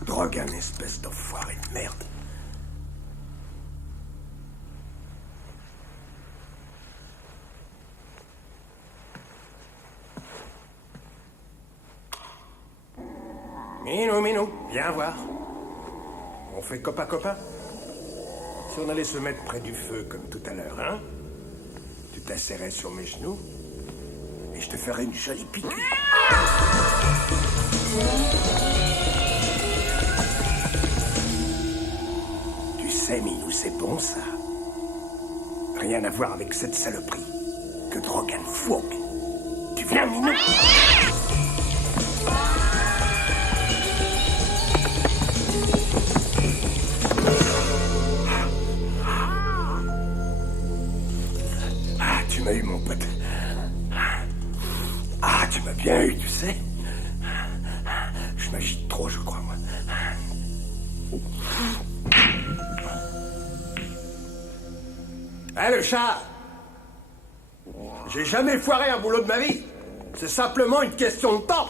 Drogan, espèce d'enfoiré de merde. Minou, viens voir. On fait copain-copain? Si on allait se mettre près du feu comme tout à l'heure, hein? Tu t'asserrais sur mes genoux et je te ferais une jolie piqûre. Tu sais, Minou, c'est bon, ça. Rien à voir avec cette saloperie que Drogan fourgue. Tu viens, Minou? Ah, tu m'as eu, mon pote. Ah, tu m'as bien eu, tu sais. Je m'agite trop, je crois, moi. Hein, le chat? J'ai jamais foiré un boulot de ma vie. C'est simplement une question de temps.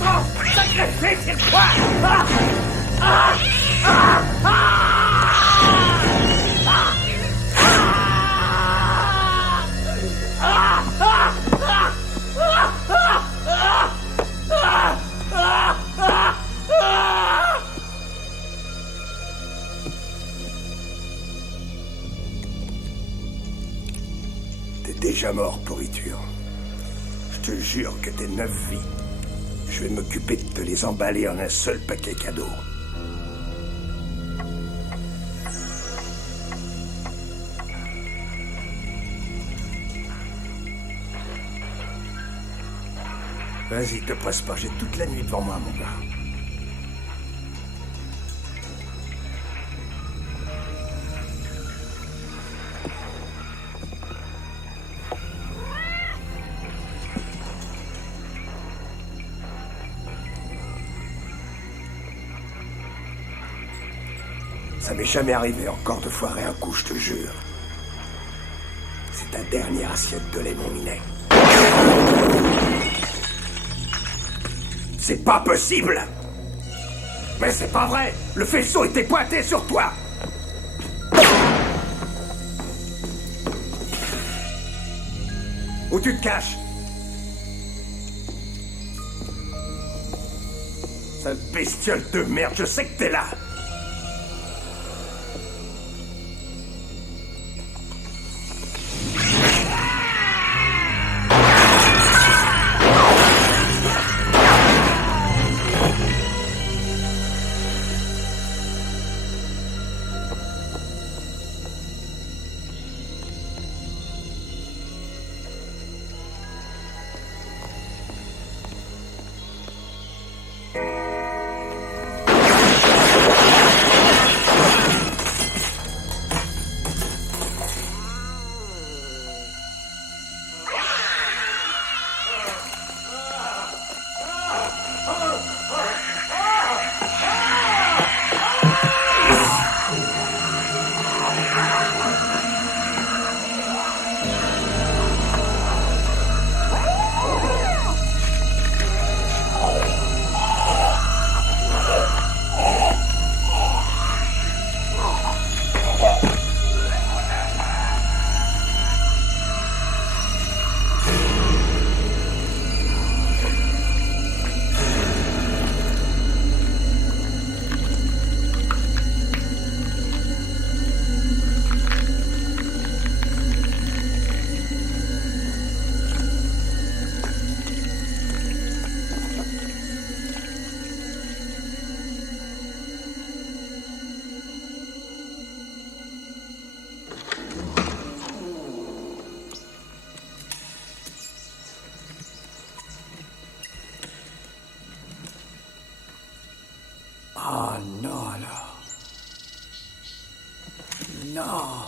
Attends! Sacrifice, c'est quoi? Ah! Ah! Ah! T'es déjà mort, pourriture. Je te jure que tes 9 vies, je vais m'occuper de te les emballer en un seul paquet cadeau. Vas-y, te presse pas, j'ai toute la nuit devant moi, mon gars. Ça m'est jamais arrivé encore de foirer un coup, je te jure. C'est ta dernière assiette de lait, mon minet. C'est pas possible! Mais c'est pas vrai! Le faisceau était pointé sur toi! Où tu te caches? Sale bestiole de merde, je sais que t'es là! Ah non alors. Non.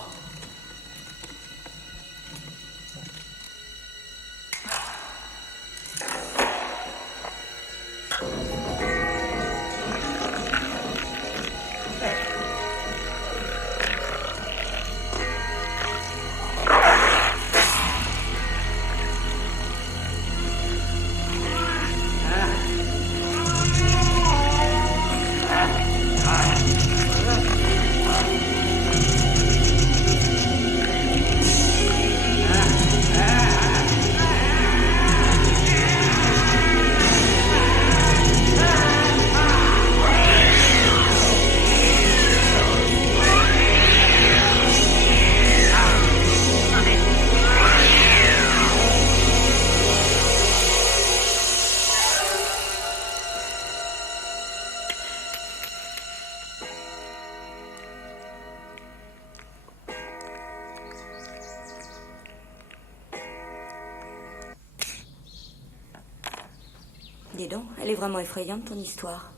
Dis donc, elle est vraiment effrayante, ton histoire.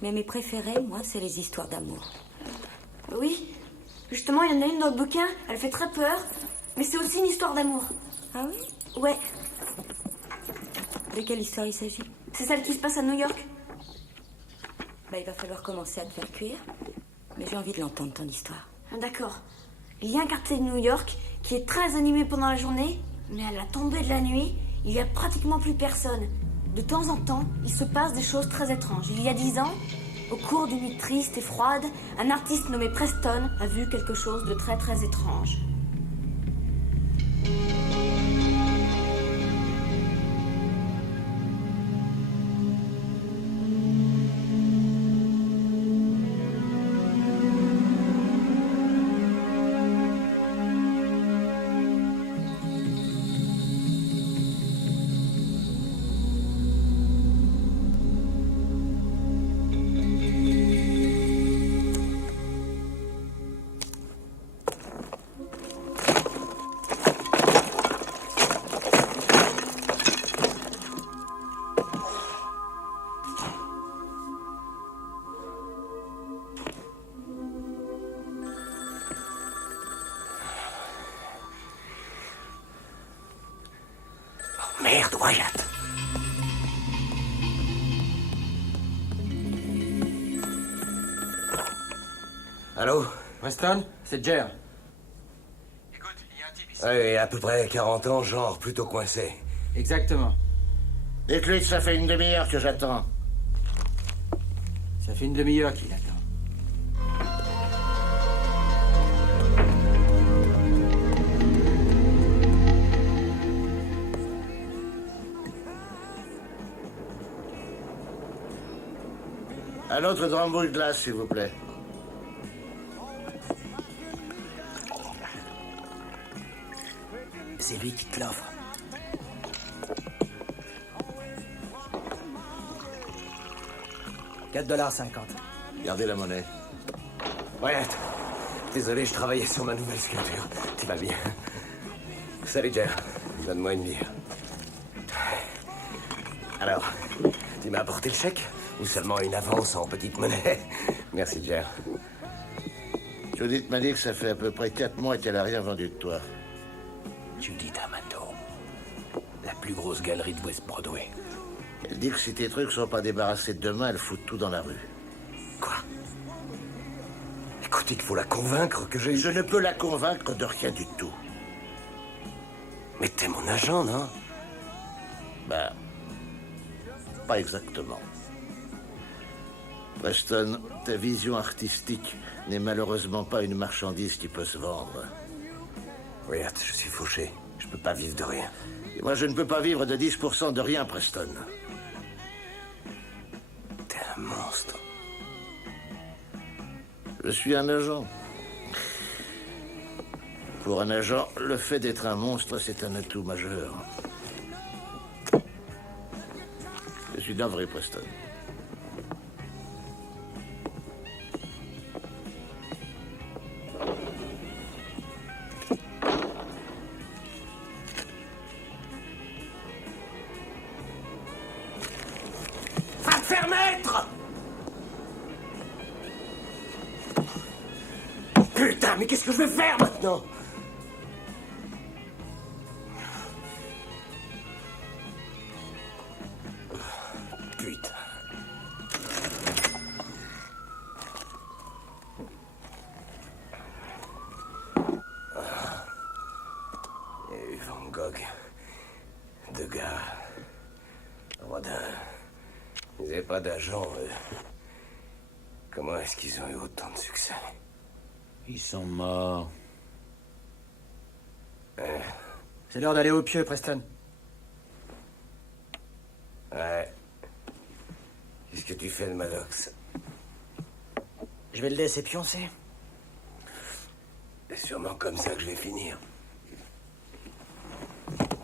Mais mes préférées, moi, c'est les histoires d'amour. Oui, justement, il y en a une dans le bouquin, elle fait très peur, mais c'est aussi une histoire d'amour. Ah oui? Ouais. De quelle histoire il s'agit? C'est celle qui se passe à New York. Bah, il va falloir commencer à te faire cuire. Mais j'ai envie de l'entendre, ton histoire. Ah, d'accord. Il y a un quartier de New York qui est très animé pendant la journée, mais à la tombée de la nuit, il n'y a pratiquement plus personne. De temps en temps, il se passe des choses très étranges. Il y a 10 ans, au cours d'une nuit triste et froide, un artiste nommé Preston a vu quelque chose de très très étrange. Merde, Wyatt. Allô, Preston? C'est Jer. Écoute, il y a un type ici. Oui, à peu près 40 ans, genre plutôt coincé. Exactement. Dites-lui que ça fait une demi-heure que j'attends. Ça fait une demi-heure qu'il attend. Un autre drambo de glace, s'il vous plaît. C'est lui qui te l'offre. $4,50. Gardez la monnaie. Wyatt, désolé, je travaillais sur ma nouvelle sculpture. Tu vas bien? Salut, Jer. Donne-moi une bière. Alors, tu m'as apporté le chèque? Ou seulement une avance en petite monnaie? Merci, Jer. Judith m'a dit que ça fait à peu près 4 mois qu'elle a rien vendu de toi. Judith Amato, la plus grosse galerie de West Broadway. Elle dit que si tes trucs sont pas débarrassés de demain, elle fout tout dans la rue. Quoi? Écoute, il faut la convaincre que j'ai... Je ne peux la convaincre de rien du tout. Mais t'es mon agent, non? Ben... pas exactement. Preston, ta vision artistique n'est malheureusement pas une marchandise qui peut se vendre. Wyatt, je suis fauché. Je peux pas vivre de rien. Et moi, je ne peux pas vivre de 10% de rien, Preston. T'es un monstre. Je suis un agent. Pour un agent, le fait d'être un monstre, c'est un atout majeur. Je suis navré, Preston. Va te faire mettre! Putain, mais qu'est-ce que je vais faire maintenant? Putain. Il y a eu Van Gogh, Degas, Rodin. Ils n'avaient pas d'agent, eux. Comment est-ce qu'ils ont eu autant de succès? Ils sont morts. C'est l'heure d'aller au pieu, Preston. Ouais. Qu'est-ce que tu fais de Maddox? Je vais le laisser pioncer. C'est sûrement comme ça que je vais finir.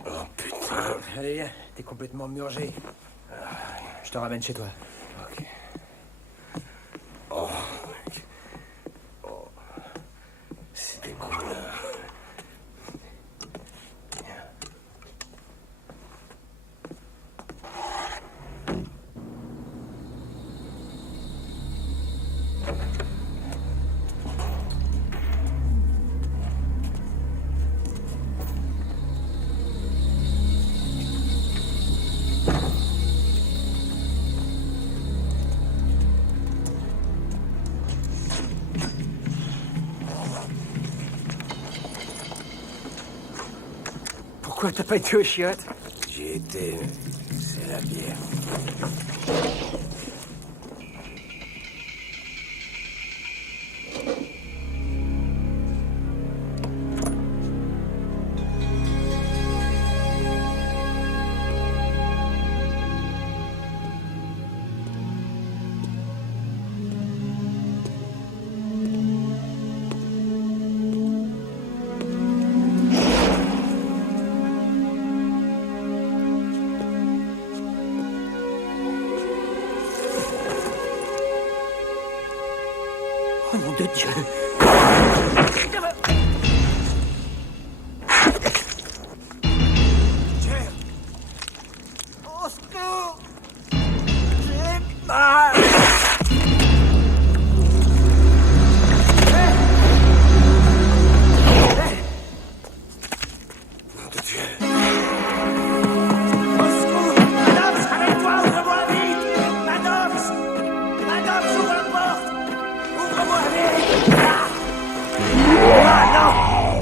Oh putain. Allez, t'es complètement murgé. Je te ramène chez toi. Ok. Oh. Oh. C'était cool. Pourquoi t'as pas été aux chiottes? J'y étais. C'est C'est la bière. Oh nom de Dieu! Au secours! J'ai mal! Nom de Dieu. Au secours! Maddox, arrête-toi! Ouvre-moi vite! Maddox! Maddox, ouvre la porte! Ouvre-moi vite! Ah non!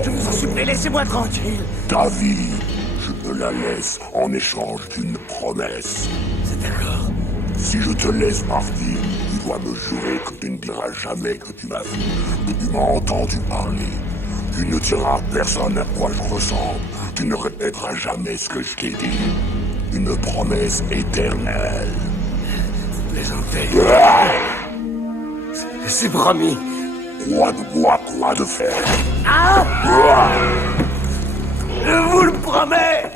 Je vous en supplie, laissez-moi tranquille! Ta vie, je te la laisse en échange d'une promesse. C'est d'accord. Si je te laisse partir, tu dois me jurer que tu ne diras jamais que tu m'as vu, que tu m'as entendu parler. Tu ne diras à personne à quoi je ressemble. Tu ne répéteras jamais ce que je t'ai dit. Une promesse éternelle. Vous plaisantez. C'est promis. Quoi de bois, quoi de fer. Ah! Je vous le promets!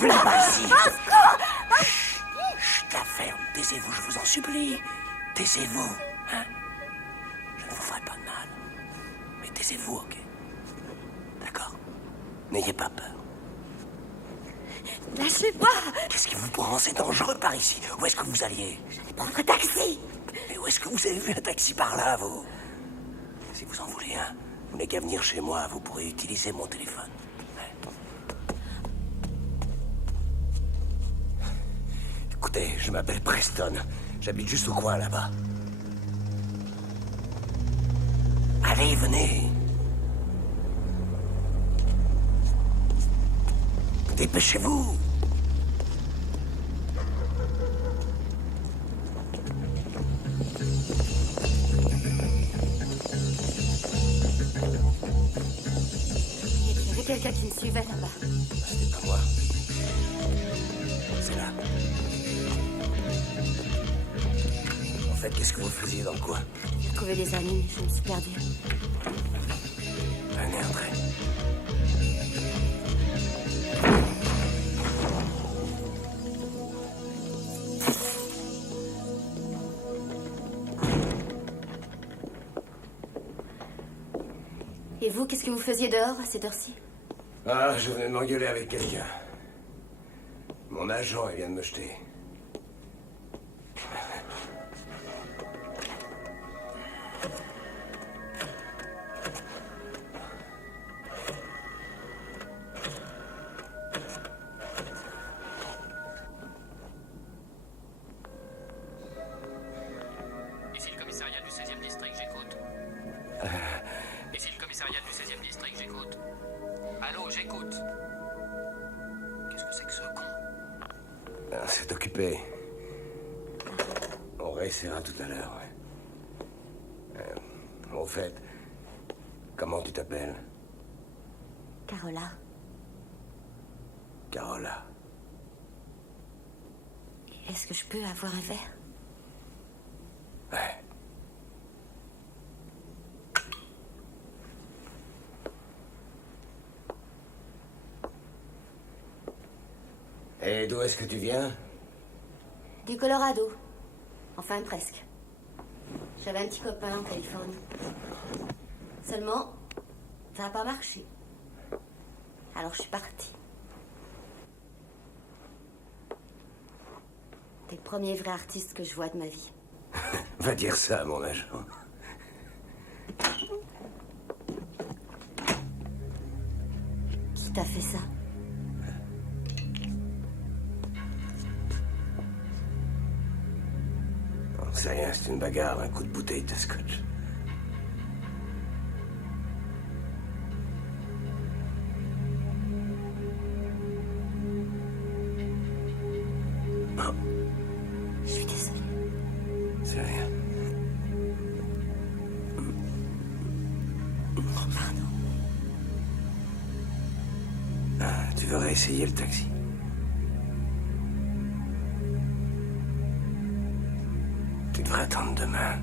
Venez pas ici! Chut, la ferme, taisez-vous, je vous en supplie. Taisez-vous, hein? Je ne vous ferai pas de mal. Mais taisez-vous, ok? D'accord? N'ayez pas peur. Lâchez-moi! Qu'est-ce qui vous prend? C'est dangereux par ici. Où est-ce que vous alliez? J'allais prendre un taxi! Mais où est-ce que vous avez vu un taxi par là, vous? Si vous en voulez un, vous n'avez qu'à venir chez moi, vous pourrez utiliser mon téléphone. Écoutez, je m'appelle Preston. J'habite juste au coin, là-bas. Allez, venez. Dépêchez-vous. Il y avait quelqu'un qui me suivait là-bas. C'était pas moi. C'est là. En fait, qu'est-ce que vous faisiez dans le coin? J'ai trouvé des amis, je me suis perdue. Venez, entrez. Et vous, qu'est-ce que vous faisiez dehors à cette heure-ci? Ah, je venais de m'engueuler avec quelqu'un. Mon agent, il vient de me jeter. Ici le commissariat du 16e district, j'écoute. Ici le commissariat du 16e district, j'écoute. Allô, j'écoute. Qu'est-ce que c'est que ce con? Ah, c'est occupé. On réessayera tout à l'heure, ouais. Au fait, comment tu t'appelles? Carola. Carola. Est-ce que je peux avoir un verre? Ouais. Et d'où est-ce que tu viens? Du Colorado. Enfin, presque. J'avais un petit copain en Californie. Seulement, Ça n'a pas marché. Alors je suis partie. T'es le premier vrai artiste que je vois de ma vie. Va dire ça à mon agent. Qui t'a fait ça? On sait rien, c'est une bagarre, un coup de bouteille de scotch. Non. Je suis désolée. C'est rien. Pardon. Ah, tu veux réessayer le taxi? Tu devrais attendre demain.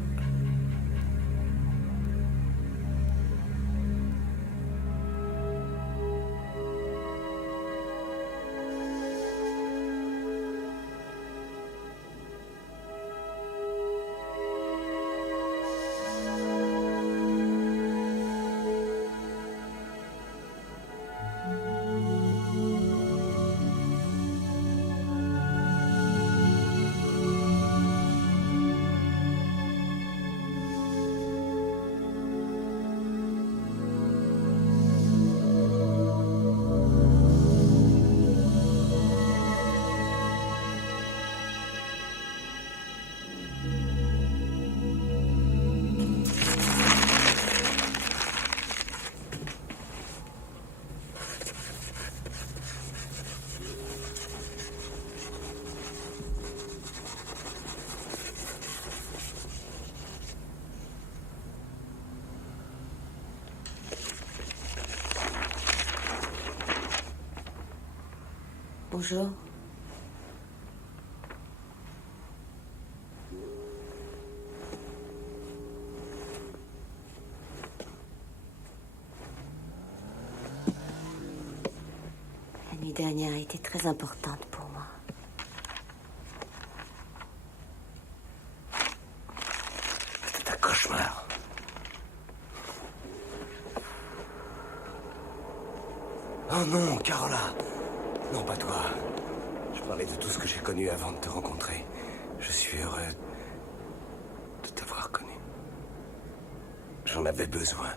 Bonjour. La nuit dernière a été très importante pour moi. C'est un cauchemar. Oh non, Carola. Non, pas toi. Je parlais de tout ce que j'ai connu avant de te rencontrer. Je suis heureux de t'avoir connu. J'en avais besoin.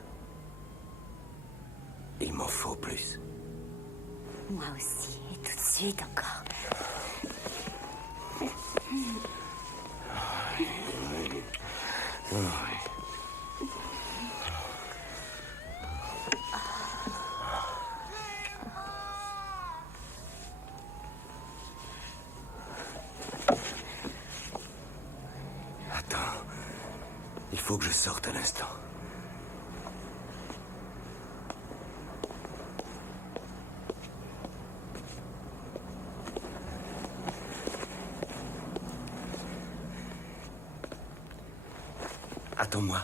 Il m'en faut plus. Moi aussi, et tout de suite encore. Attends. Il faut que je sorte à l'instant. Attends-moi.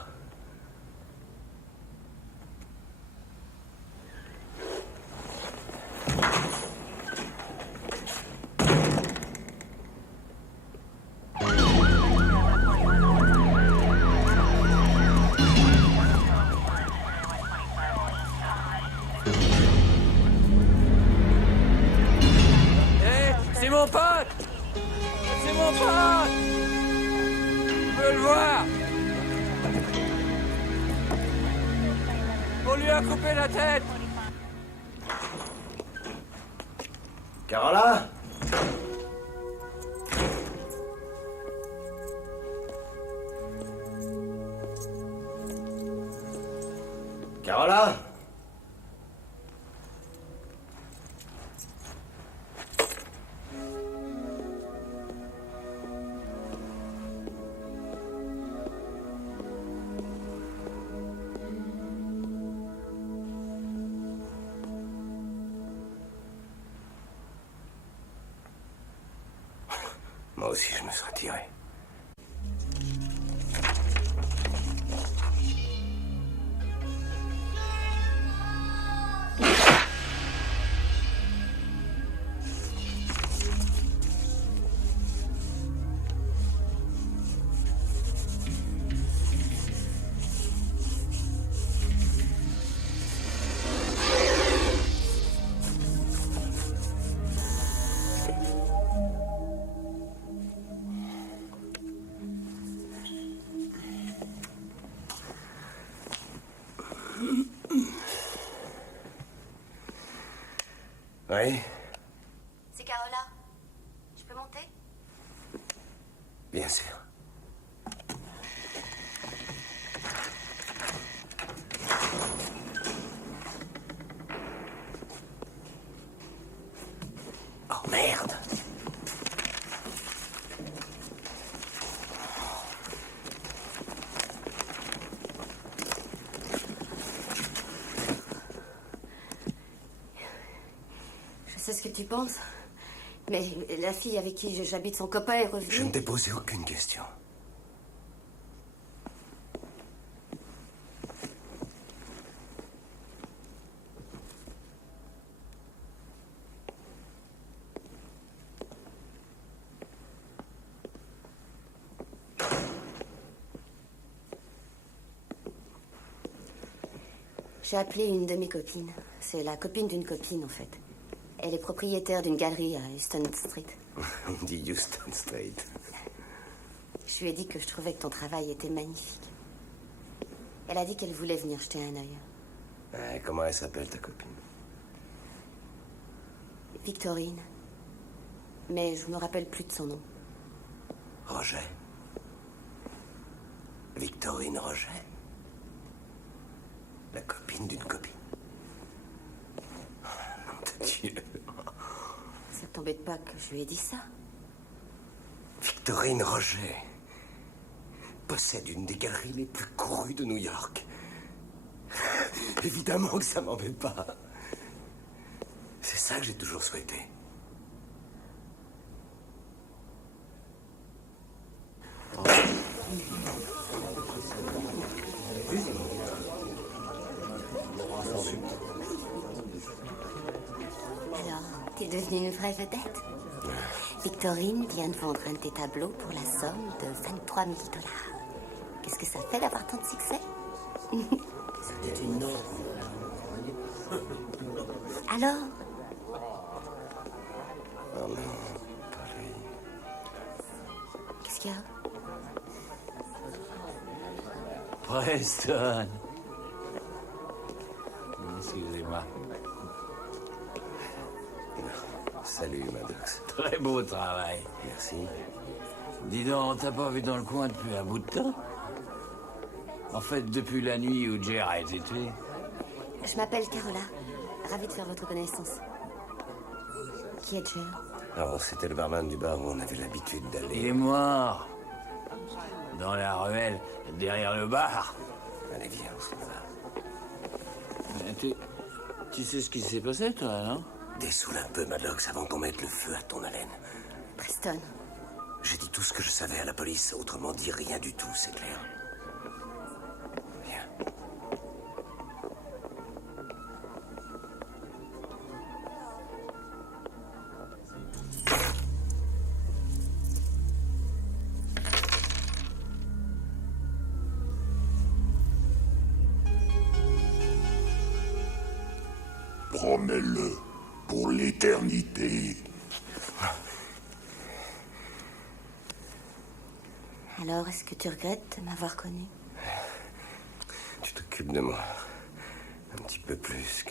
C'est mon pote! C'est mon pote! Je veux le voir! On lui a coupé la tête! Carola? Carola? Moi aussi, je me serais tiré. Oui, C'est Carola. Je peux monter? bien sûr. Oh merde! Je sais ce que tu penses. Mais la fille avec qui j'habite, son copain est revenu. Je ne t'ai posé aucune question. J'ai appelé une de mes copines. C'est la copine d'une copine, en fait. Elle est propriétaire d'une galerie à Houston Street. On dit Houston Street. Je lui ai dit que je trouvais que ton travail était magnifique. Elle a dit qu'elle voulait venir jeter un œil. Comment elle s'appelle, ta copine? Victorine. Mais je me rappelle plus de son nom. Roger. Victorine Roger. La copine d'une copine. Oh, nom de Dieu. Ça t'embête pas que je lui ai dit ça? Victorine Roger possède une des galeries les plus courues de New York. Évidemment que ça m'embête pas. C'est ça que j'ai toujours souhaité. Alors, t'es devenue une vraie vedette? Victorine vient de vendre un de tes tableaux pour la somme de 23 000 $. Qu'est-ce que ça fait d'avoir tant de succès? C'était une norme. Alors? Oh non, pas lui. Qu'est-ce qu'il y a? Preston. Excusez-moi. Salut, Maddox. Très beau travail. Merci. Dis donc, t'as pas vu dans le coin depuis un bout de temps? En fait, depuis la nuit où Jer a été tué. Je m'appelle Carola. Ravie de faire votre connaissance. Qui est Jer? Alors, c'était le barman du bar où on avait l'habitude d'aller. Il est mort. Dans la ruelle, derrière le bar. Allez, viens, on s'en va. Tu sais ce qui s'est passé, toi, non? Dessoule un peu, Maddox, avant qu'on mette le feu à ton haleine. Preston. J'ai dit tout ce que je savais à la police, autrement dit rien du tout, c'est clair. Viens. Promets-le pour l'éternité. Alors, est-ce que tu regrettes de m'avoir connu? Tu t'occupes de moi. Un petit peu plus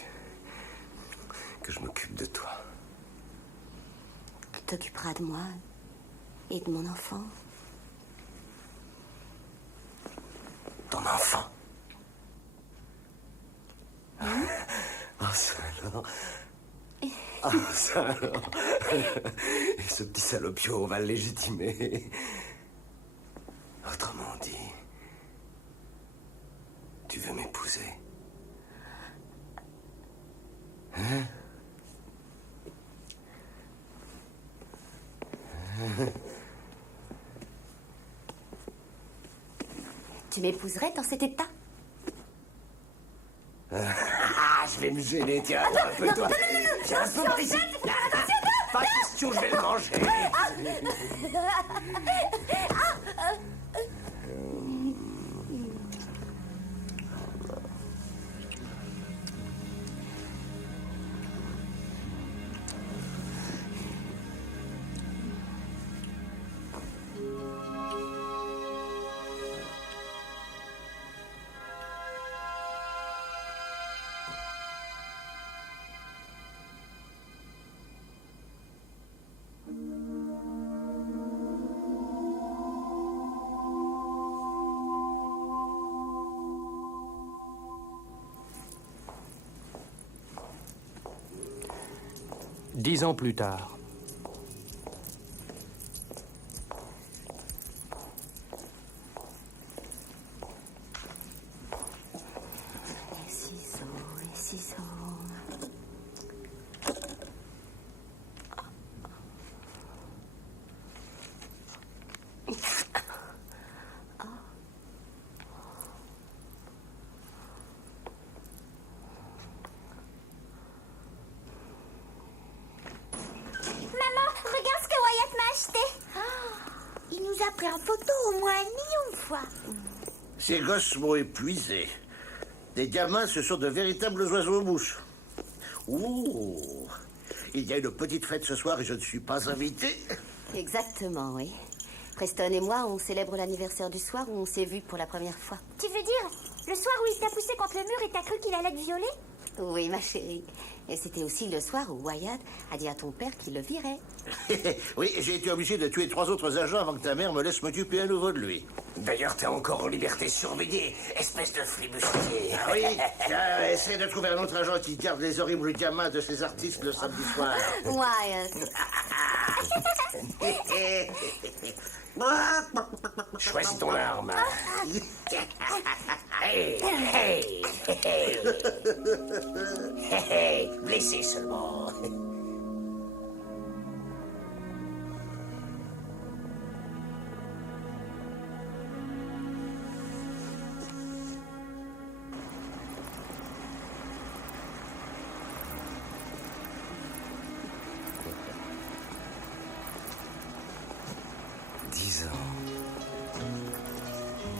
que je m'occupe de toi. Tu t'occuperas de moi et de mon enfant. Ton enfant? Oh, ça alors. Ah, ça alors. Et ce petit salopio, on va le légitimer. Autrement dit, tu veux m'épouser? Hein? Tu m'épouserais dans cet état? Ah, je vais me gêner, tiens, attends un peu, toi. Tiens, un peu par ici. Pas question, je vais le manger. 10 ans plus tard. Les ciseaux. Il nous a pris en photo au moins 1 million de fois. Ces gosses m'ont épuisé. Des gamins, ce sont de véritables oiseaux-mouches. Ouh! Il y a une petite fête ce soir et je ne suis pas invité. Exactement, oui. Preston et moi, on célèbre l'anniversaire du soir où on s'est vus pour la première fois. Tu veux dire le soir où il t'a poussé contre le mur et t'as cru qu'il allait te violer? Oui, ma chérie. Et c'était aussi le soir où Wyatt a dit à ton père qu'il le virait. Oui, j'ai été obligé de tuer 3 autres agents avant que ta mère me laisse m'occuper à nouveau de lui. D'ailleurs, t'es encore en liberté surveillée, espèce de flibustier. Ah oui, tiens, essaie de trouver un autre agent qui garde les horribles gamins de ces artistes le samedi soir. Wyatt. Choisis ton arme. Hey, hey, hey. Hey, blessé seulement.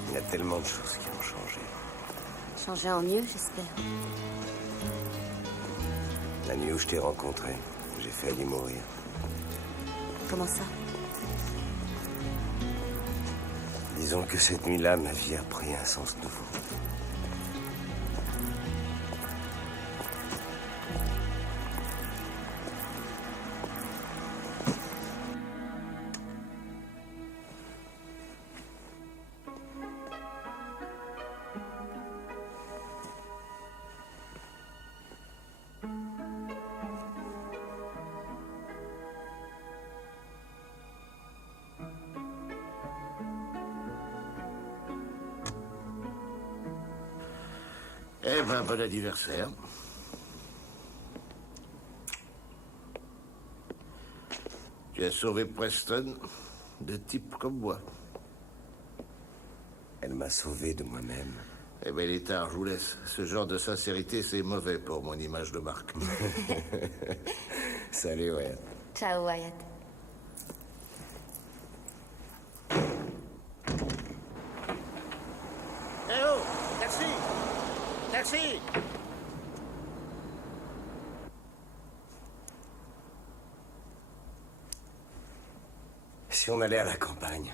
Il y a tellement de choses qui ont changé. Changer en mieux, j'espère. La nuit où je t'ai rencontré, j'ai failli mourir. Comment ça? Disons que cette nuit-là, ma vie a pris un sens nouveau. Eh ben, bon anniversaire. Tu as sauvé Preston de types comme moi. Elle m'a sauvé de moi-même. Eh ben, il est tard, je vous laisse. Ce genre de sincérité, c'est mauvais pour mon image de marque. Salut, Wyatt. Ciao, Wyatt. Eh oh! Taxi! Taxi! Si on allait à la campagne,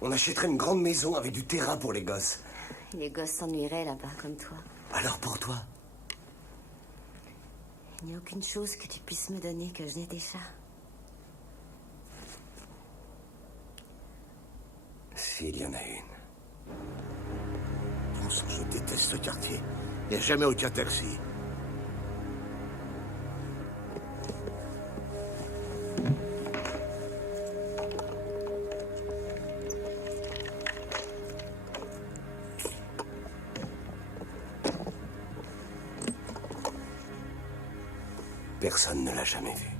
on achèterait une grande maison avec du terrain pour les gosses. Les gosses s'ennuieraient là-bas, comme toi. Alors pour toi? Il n'y a aucune chose que tu puisses me donner que je n'ai déjà. Si, il y en a une. Bon sang, je déteste ce quartier. Il n'y a jamais aucun taxi. Personne ne l'a jamais vu.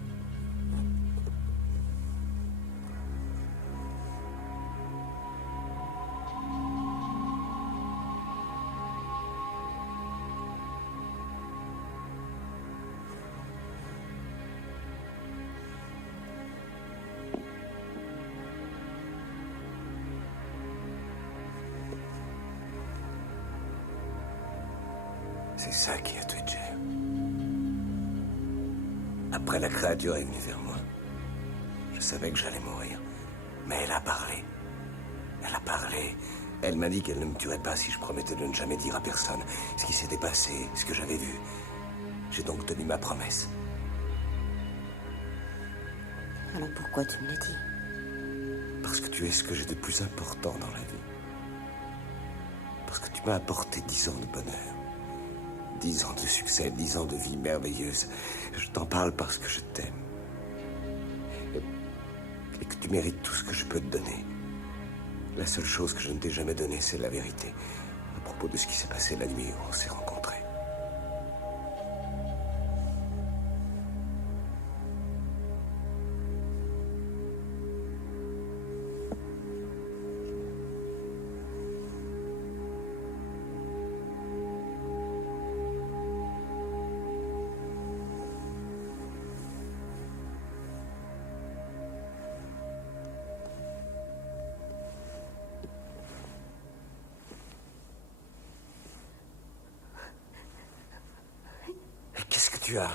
C'est ça qui a tué Jay. Après, la créature est venue vers moi. Je savais que j'allais mourir. Mais elle a parlé. Elle a parlé. Elle m'a dit qu'elle ne me tuerait pas si je promettais de ne jamais dire à personne ce qui s'était passé, ce que j'avais vu. J'ai donc tenu ma promesse. Alors pourquoi tu me l'as dit? Parce que tu es ce que j'ai de plus important dans la vie. Parce que tu m'as apporté 10 ans de bonheur. 10 ans de succès, 10 ans de vie merveilleuse. Je t'en parle parce que je t'aime. Et que tu mérites tout ce que je peux te donner. La seule chose que je ne t'ai jamais donnée, c'est la vérité. À propos de ce qui s'est passé la nuit où on s'est rencontrés. Qu'est-ce que tu as?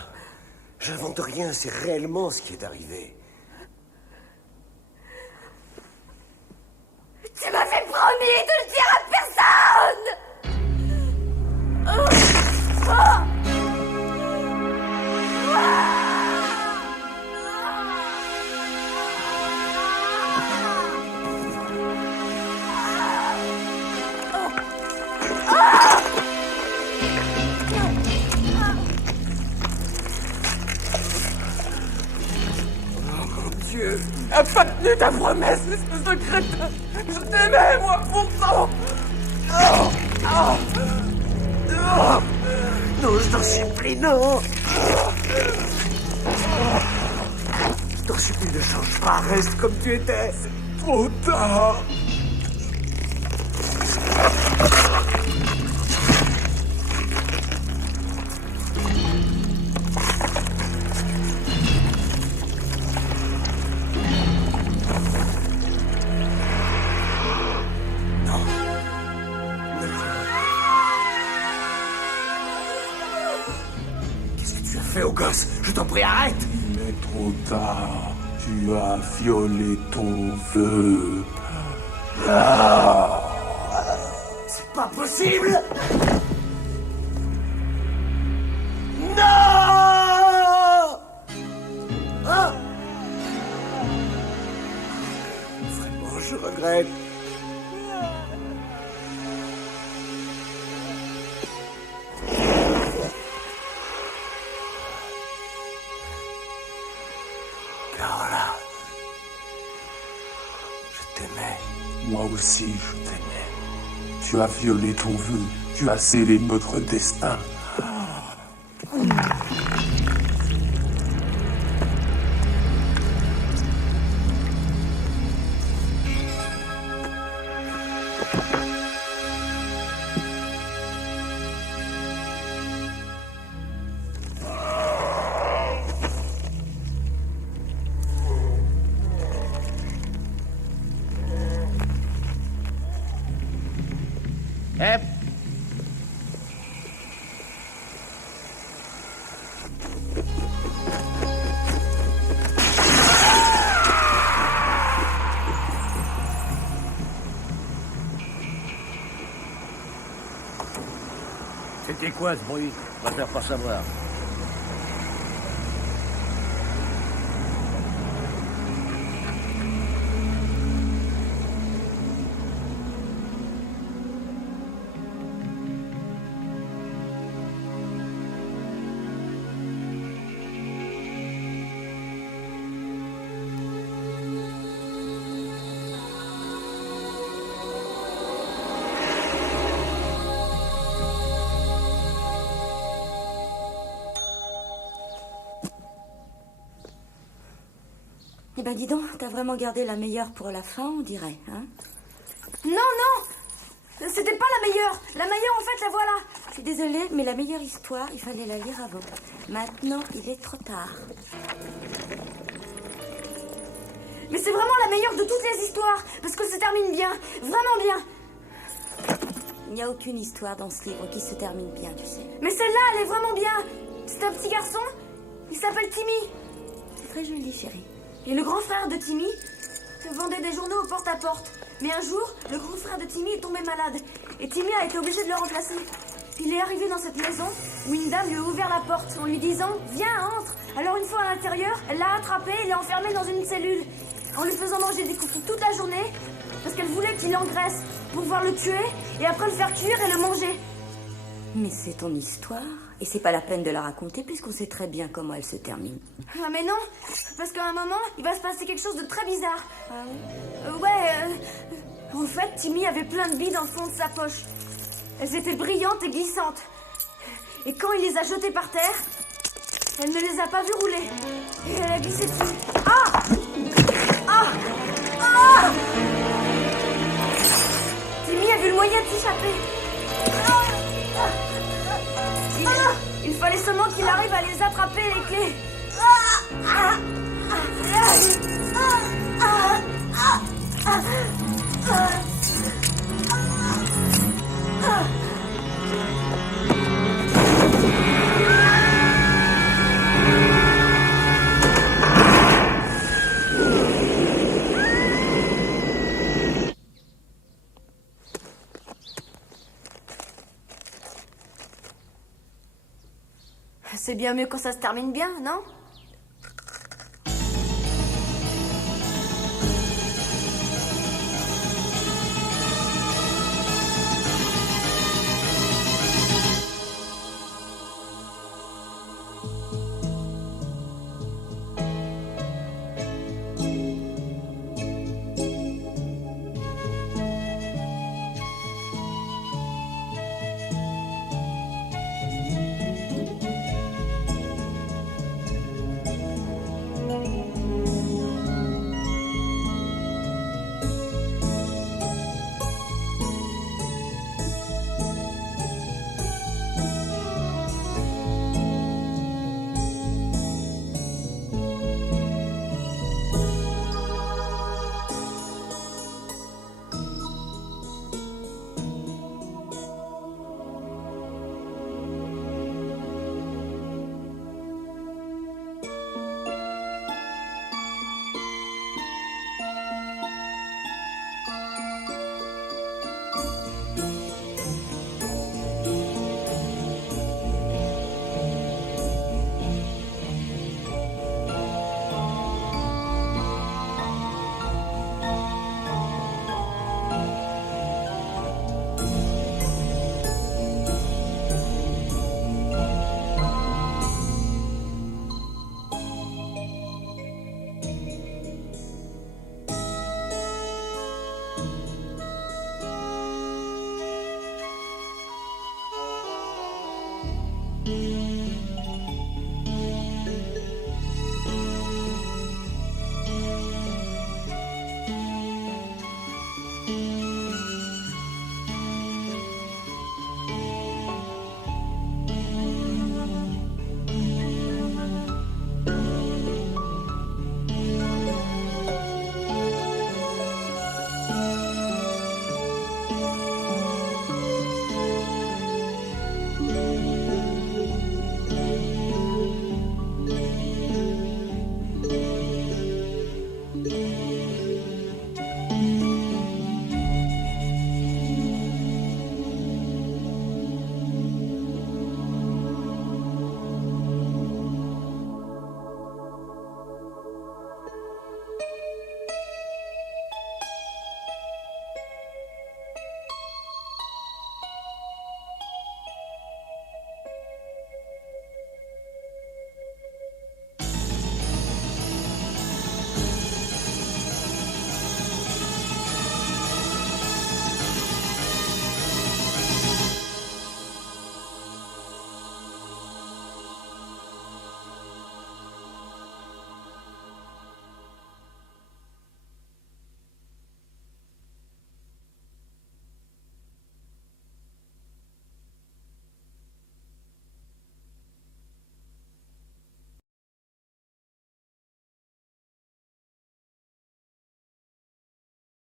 J'invente rien, c'est réellement ce qui est arrivé. Tu m'avais promis de le dire à personne. T'as pas tenu ta promesse, espèce de crétin. Je t'aimais, moi, pourtant. Non, je t'en supplie, non. Je t'en supplie, ne change pas, reste comme tu étais. C'est trop tard. Au gosse, je t'en prie, arrête! Mais trop tard, tu as violé ton vœu. C'est pas possible! Non! Vraiment, je regrette. Carola, je t'aimais. Moi aussi, je t'aimais. Tu as violé ton vœu. Tu as scellé notre destin. C'était quoi ce bruit? Je préfère pas savoir. Eh ben dis donc, t'as vraiment gardé la meilleure pour la fin, on dirait, hein? Non, non! C'était pas la meilleure! La meilleure, en fait, la voilà! Je suis désolée, mais la meilleure histoire, il fallait la lire avant. Maintenant, il est trop tard. Mais c'est vraiment la meilleure de toutes les histoires, parce que ça termine bien, vraiment bien! Il n'y a aucune histoire dans ce livre qui se termine bien, tu sais. Mais celle-là, elle est vraiment bien! C'est un petit garçon, il s'appelle Timmy. C'est très joli, chérie. Et le grand frère de Timmy vendait des journaux au porte-à-porte. Mais un jour, le grand frère de Timmy est tombé malade. Et Timmy a été obligé de le remplacer. Il est arrivé dans cette maison où une dame lui a ouvert la porte en lui disant « Viens, entre !» Alors une fois à l'intérieur, elle l'a attrapé et l'a enfermé dans une cellule. En lui faisant manger des cookies toute la journée, parce qu'elle voulait qu'il engraisse pour pouvoir le tuer et après le faire cuire et le manger. Mais c'est ton histoire, et c'est pas la peine de la raconter puisqu'on sait très bien comment elle se termine. Ah mais non, parce qu'à un moment, il va se passer quelque chose de très bizarre. En fait, Timmy avait plein de billes dans le fond de sa poche. Elles étaient brillantes et glissantes. Et quand il les a jetées par terre, elle ne les a pas vues rouler. Et elle a glissé dessus. Ah! Ah! Ah! Timmy a vu le moyen de s'échapper. Il fallait seulement qu'il arrive à les attraper, les clés. C'est bien mieux quand ça se termine bien, non? Mm-hmm.